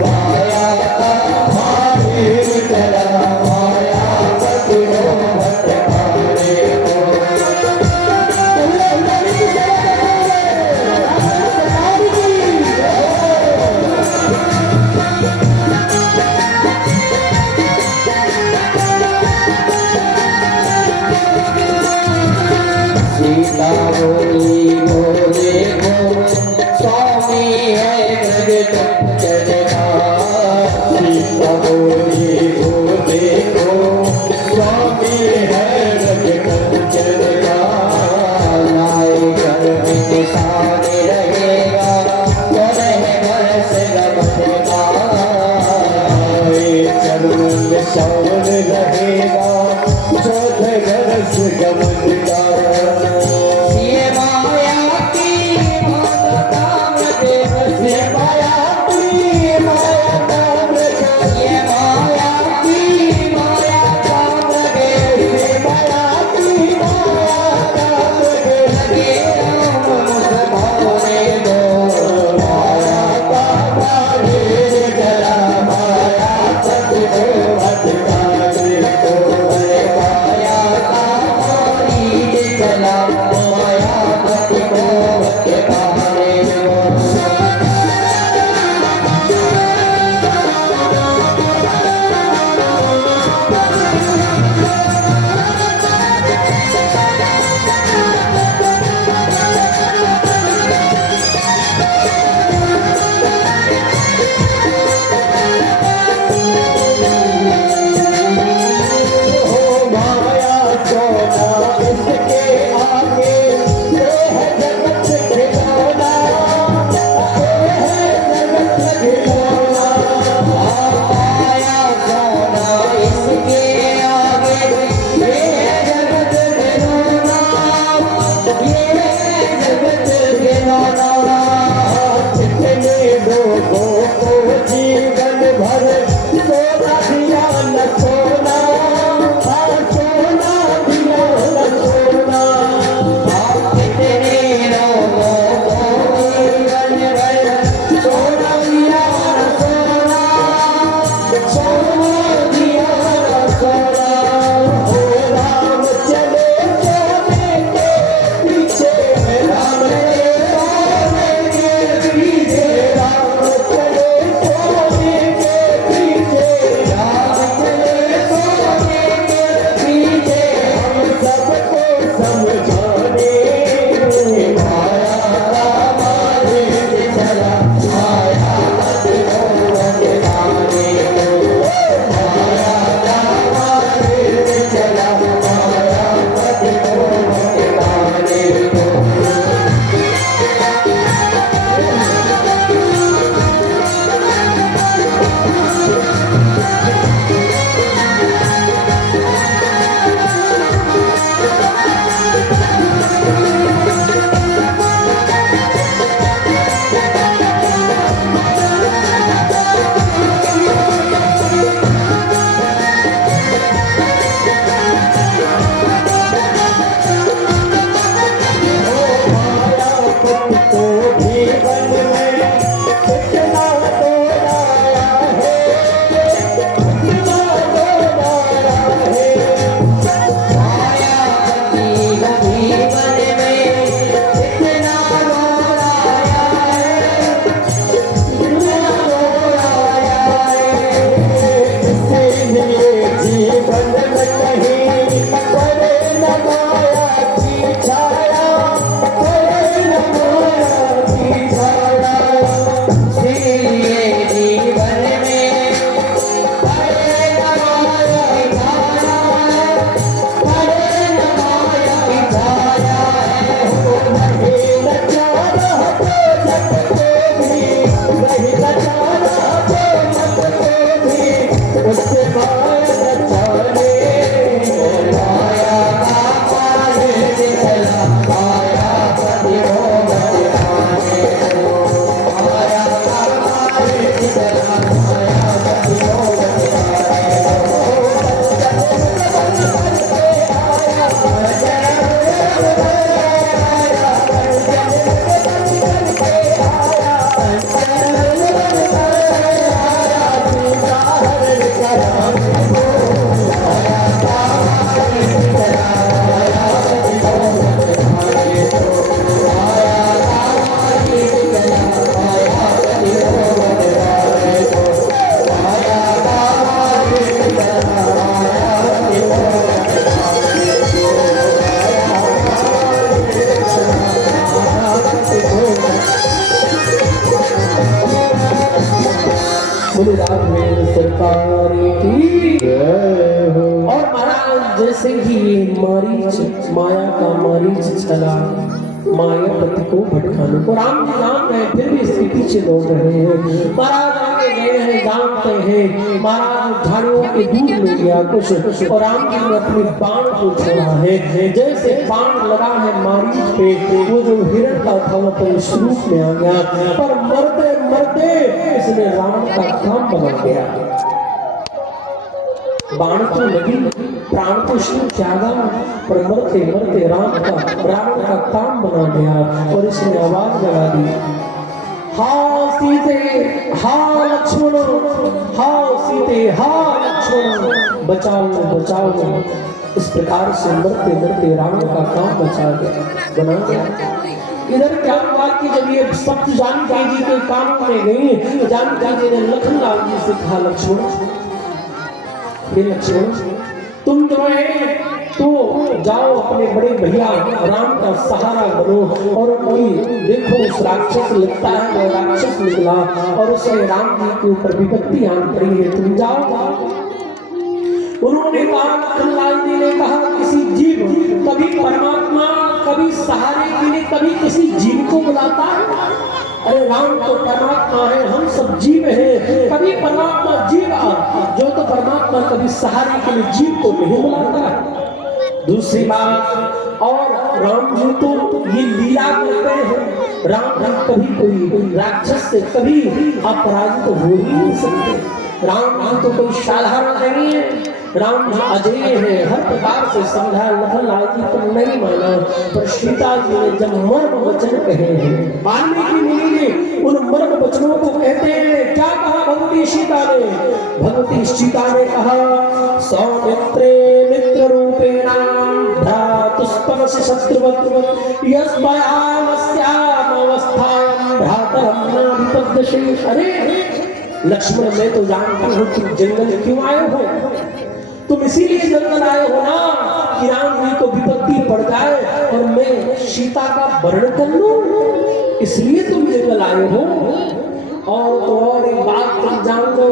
माया का महावीर चला मायापति को भटकाने को सीता बोली बोले को स्वामी है ब्रज कंचन का सीता बोली बोले को स्वामी है ब्रज कंचन का नाई घर में निशान रहेगा कौन है बरस रमत का चरण में शौर रहेगा चौथ बरस गमन का ये माया की जैसे ही ये मारीच माया का मारीच चला मायापति को भटकाने को राम जी जान रहे हैं, फिर भी इसके पीछे दौड़ रहे हैं। महाराज आगे गए हैं, जानते हैं महाराज झाड़ियों के दूर ले गया कुछ और राम जी ने अपने बाण को छोड़ा है। जैसे बाण लगा है मारीच पे, वो जो हिरण का था वो तो इस रूप में आ गया, पर मरते मरते इसने राम का काम बना गया। बाण तो लगी, प्राण तो इसने त्यागा, पर मरते मरते रावण का काम बना गया। और इसने आवाज लगा दी, हा सीते हा लक्ष्मण, हा सीते हा लक्ष्मण, बचाओ बचाओ। इस प्रकार से मरते मरते रावण का काम बचा गया, बना गया। इधर क्या हुआ कि जब ये सब जानकी जी के काम में गई, जानकी जी ने लखन लाल जी से कहा, लक्ष्मण हे लक्ष्मण, तुम जो है तो जाओ अपने बड़े भैया राम का सहारा बनो। और कोई देखो उस राक्षस लगता है वो राक्षस निकला और उसने राम जी के ऊपर विपत्ति आन पड़ी है, तुम जाओ। उन्होंने कहा, लाल जी ने कहा, किसी जीव कभी परमात्मा कभी सहारे के लिए कभी किसी जीव को बुलाता है? अरे राम तो परमात्मा है, हम सब जीव हैं, कभी परमात्मा जीव जो तो परमात्मा कभी सहारे के लिए जीव को नहीं बुलाता है। दूसरी बात, और राम जी तो ये लीला करते हैं, राम जी कभी कोई राक्षस से कभी अपराजित हो ही नहीं सकते। राम जी तो कोई साधारण नहीं है, राम जी अजय है, हर प्रकार से समझा। लखन लाल जी को नहीं माना, पर सीता जी ने जब मर्म वचन कहे हैं, वाल्मीकि मुनि ने उन मर्म वचनों को कहते हैं, क्या कहा भगवती सीता ने? भगवती सीता ने कहा, सौमित्रे मित्र रूपेण भ्रातुस्पनसि शत्रुवत् यस्मयामस्याम अवस्थां भ्रातरं न विपद्यसे। अरे लक्ष्मण, मैं तो जानती हूँ तुम जंगल क्यों आए हो, तुम इसीलिए जंगल आए हो ना कि राम जी को विपत्ति पड़ जाए और मैं सीता का वर्ण कर लूं, इसलिए तुम जंगल आए हो। और एक बात तुम जान लो,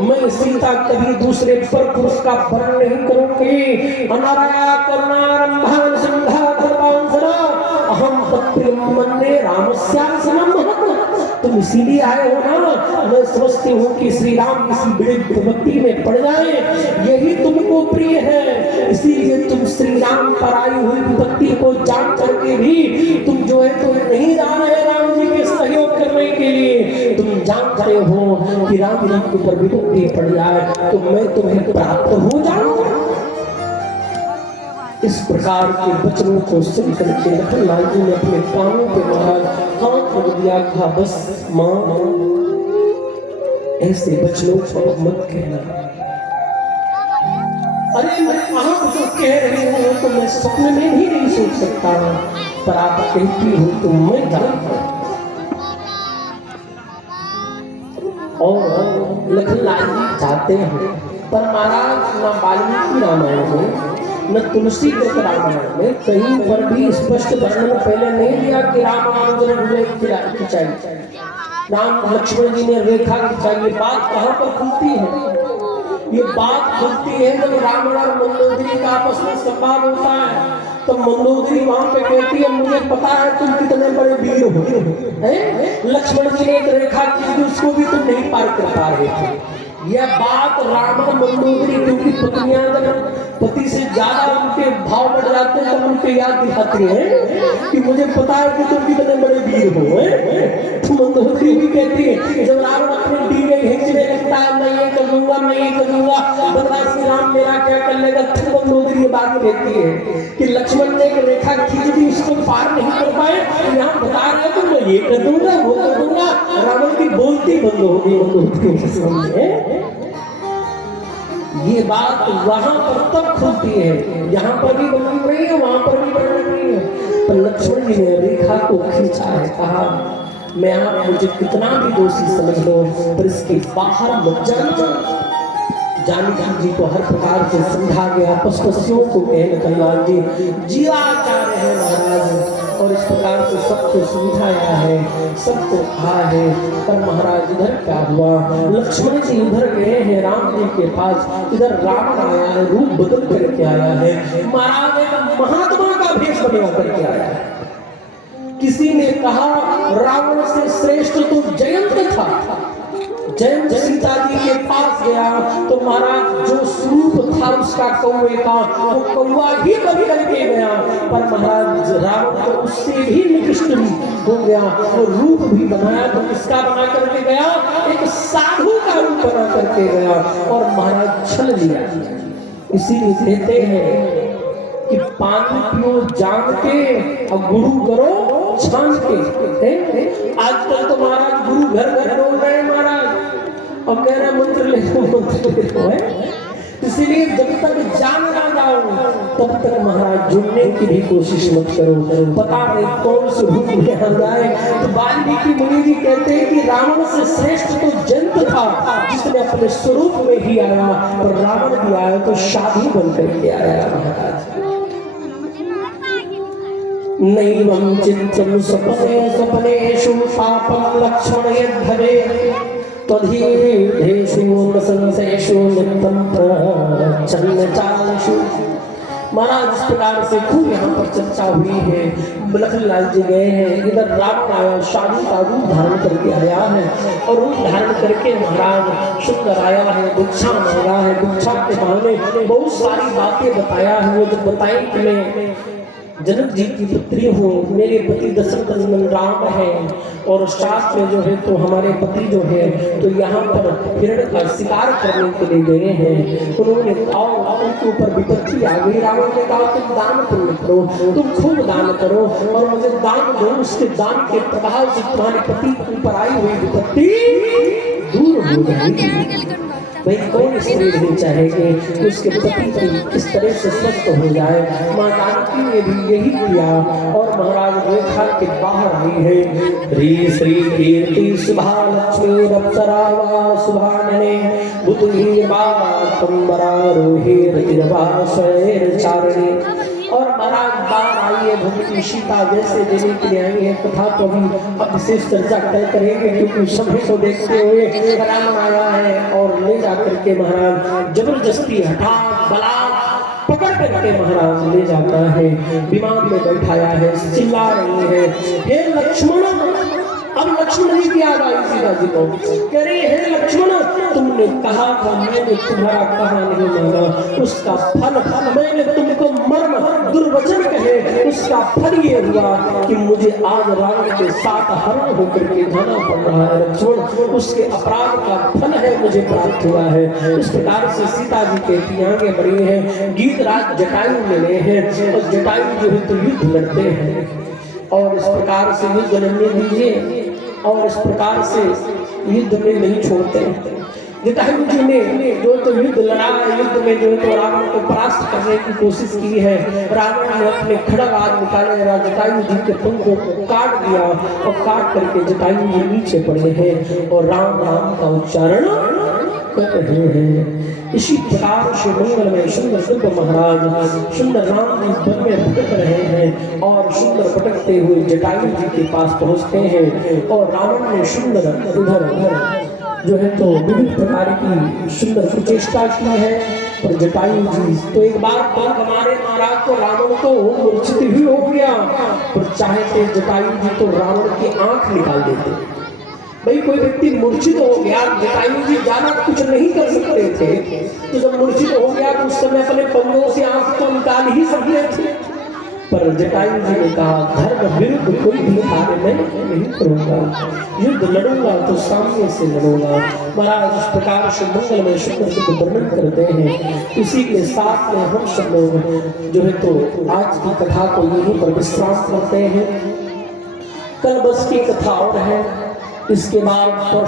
मैं सीता कभी दूसरे पर पुरुष का वर्ण नहीं करूंगी। अनारया करुणारंभान सिंहा कृपांसना अहम तत्प्रियम मन्ये रामस्यासनम। तुम इसीलिए आए हो ना, मैं समझती हूँ कि श्री राम किसी बड़ी विपत्ति में पड़ जाए यही तुमको प्रिय है, इसीलिए तुम श्री राम पर आई हुई विपत्ति को जान करके भी तुम जो है तो नहीं जा रहे राम जी के सहयोग करने के लिए। तुम जान रहे हो कि राम जी के ऊपर विपत्ति पड़ जाए तो मैं तुम्हें प्राप्त हो जाऊंगा। इस प्रकार के वचनों को सुन करके लखन लाल जी ने अपने कानों पे महाराज कान खोल दिया, कहा बस माँ ऐसे वचनों को मत कहना। अरे मैं आप जो कह रही हूँ तो मैं सपने में भी नहीं सोच सकता, पर आप कहती हो तो मैं जानता हूँ। और लखन लाल जी जाते हैं, पर महाराज न वाल्मीकि रामायण में न तुलसी के रामायण में कहीं पर भी स्पष्ट वर्णन पहले नहीं दिया कि रामानुजन ने खिंचाई, राम लक्ष्मण जी ने रेखा खिंचाई। ये बात कहाँ पर खुलती है? ये बात खुलती है जब रावण और मंदोदरी का आपस में संवाद होता है, तो मंदोदरी वहां पे कहती है, मुझे पता है तुम कितने बड़े वीर हो। लक्ष्मण जी ने एक रेखा खींची, उसको भी तुम नहीं पार कर पा रहे थे। यह बात रावण मंदोदरी, क्योंकि पत्नियां जब पति से ज्यादा उनके भाव बढ़ जाते हैं तब उनके याद दिखाती है कि मुझे पता है कि तुम कितने बड़े वीर हो। तो मंदोदरी भी कहती है, जब रावण अपने डींगे खींचने लगता है, मैं ये कर दूंगा मैं ये कर दूंगा, बता श्री राम मेरा क्या कर लेगा, तो मंदोदरी ये बात कहती है कि लक्ष्मण ने एक रेखा खींच दी, उसको पार नहीं कर पाए, यहाँ बता रहे तो मैं ये कर दूंगा वो कर दूंगा। रावण की बोलती बंद होगी मंदोदरी के सामने। ये बात वहां पर तब खुलती है, यहाँ पर भी बनी रही है वहां पर भी बनी रही है। पर लक्ष्मण जी ने रेखा को खींचा है, कहा मैं आप मुझे कितना भी दोषी समझ लो पर इसके बाहर मत जाना। जानकी जी को हर प्रकार से समझा गया, पशुपतियों को कहे लखन लाल जी जीवाचार्य है महाराज, और इस प्रकार से सबको समझाया है, सबको कहा है। पर महाराज इधर क्या हुआ, लक्ष्मण जी उधर गए हैं राम जी के पास, इधर रावण आया है, रूप बदल करके आया है, महाराज एक महात्मा का भेष बना करके आया है। किसी ने कहा रावण से श्रेष्ठ तो जयंत था। जयंत सीता जी के पास गया तो महाराज जो स्वरूप था उसका कौवे का, वो कौवा ही बन करके गया। पर महाराज रावण तो उससे भी निकृष्ट हो गया, वो रूप भी बनाया तो किसका बना करके गया, एक साधु का रूप बना करके गया और महाराज छल लिया। इसीलिए कहते हैं कि पानी पियो जान के और गुरु करो छान के। आजकल तो महाराज गुरु घर घर बोल रहे हैं महाराज, अब कह रहे मंत्र ले लो है। इसीलिए जब तक जान ना जाओ तब तक महाराज जुड़ने की भी कोशिश मत करो। पता नहीं कौन से रूप में आ जाए। तो वाल्मीकि मुनि जी कहते हैं कि रावण से श्रेष्ठ तो जयंत था जिसने अपने स्वरूप में ही आया, और रावण भी आया तो साधु बन करके आया महाराज। नैवं चित्तं स्वप्नेषु पापं लक्ष्मण यद्धवे त्वधीर्धेषु न संशयेषु नित्यं प्रच्छन्न चालेषु। महाराज इस प्रकार से खूब यहाँ पर चर्चा हुई है। लखनलाल जी गए हैं, इधर रावण आया, साधु का रूप धारण करके आया है और रूप धारण करके महाराज सुंदर आया है, भिक्षा मांगा है। भिक्षा के बहाने बहुत सारी बातें बताया है। वो जब बताई कि मैं जनक जी की पुत्री हूँ, मेरे पति दशरथ नंदन राम है और साथ में जो है तो हमारे पति जो है तो यहाँ पर हिरण का शिकार करने के लिए गए हैं। उन्होंने कहा उनके ऊपर विपत्ति आ गई। रावण ने कहा तुम दान पुण्य करो, तुम खूब दान करो और मुझे दान दो, उसके दान के प्रभाव से तुम्हारे पति के ऊपर आई हुई विपत्ति दूर हो जाएगी। भाई कौन स्त्री नहीं चाहेगी कि उसके पति किस तरह से स्वस्थ हो जाए। माँ जानकी ने भी यही किया और महाराज रेखा के बाहर आई है। ह्री श्री कीर्ति सुभा लक्ष्मी रप्सरा सुभानने बुद्धि बातंबरा रोहि रतिरवा शैर चारणी। और महाराज बाहर आई है भगवती सीता जैसे देने के लिए आई है। कथा को भी अब विशेष चर्चा करेंगे क्योंकि सभी को देखते हुए राम आया है और ले जाकर के महाराज जबरदस्ती हठा बला पकड़ करके महाराज ले जाता है, विमान में बैठाया है, चिल्ला रही है हे लक्ष्मण। अब लक्ष्मण जी की याद आई सीता जी को, कह रही हे लक्ष्मण तुमने कहा था मैंने तुम्हारा कहा नहीं माना, उसका फल मैंने तुमको मर्म दुर्वचन कहे उसका फल ये हुआ कि मुझे आज रावण के साथ हरण होकर के जाना पड़ रहा है। लक्ष्मण उसके अपराध का फल है मुझे प्राप्त हुआ है। इस प्रकार से सीता जी कहती आगे बढ़ी है। गीतराज जटायु मिले हैं और जटायु जो है तो युद्ध लड़ते हैं और इस प्रकार से युद्ध लड़ने दीजिए और इस प्रकार से युद्ध में नहीं छोड़ते। जटायु जी ने जो तो युद्ध लड़ा, युद्ध में जो तो रावण को परास्त करने की कोशिश की है। रावण ने अपने खड़ग हाथ निकाले, जटायु जी के पंखों को काट दिया और काट करके जटायु जी नीचे पड़े हैं और राम राम का उच्चारण कर रहे हैं। इसी प्रकार से मंगल में सुंदर दिव्य महाराज सुंदर राम जी वन में भटक रहे हैं और सुंदर भटकते हुए जटायु जी के पास पहुंचते हैं और रावण ने सुंदर इधर उधर जो है तो विभिन्न प्रकार की सुंदर कुचेष्टा की है। पर जटायु जी तो एक बार हमारे महाराज को रावण को मूर्छित भी हो गया, पर चाहते जटायु जी तो रावण की आंख निकाल देते। भाई कोई व्यक्ति मूर्छित हो गया, जटायु जी ज्यादा कुछ नहीं कर सकते थे, तो जब मूर्छित हो गया तो उस समय अपने पंजों से आंख तो निकाल ही सकते थे। पर जटायु जी ने कहा धर्म विरुद्ध कोई भी कार्य मैं नहीं करूंगा, युद्ध लड़ूंगा तो सामने से लड़ूंगा। महाराज इस प्रकार से मंगल में शुक्र को वर्णन करते हैं। इसी के साथ में हम सब लोग जो है तो आज की कथा को यहीं पर विश्राम करते हैं। कल बस की कथा और है, इसके बाद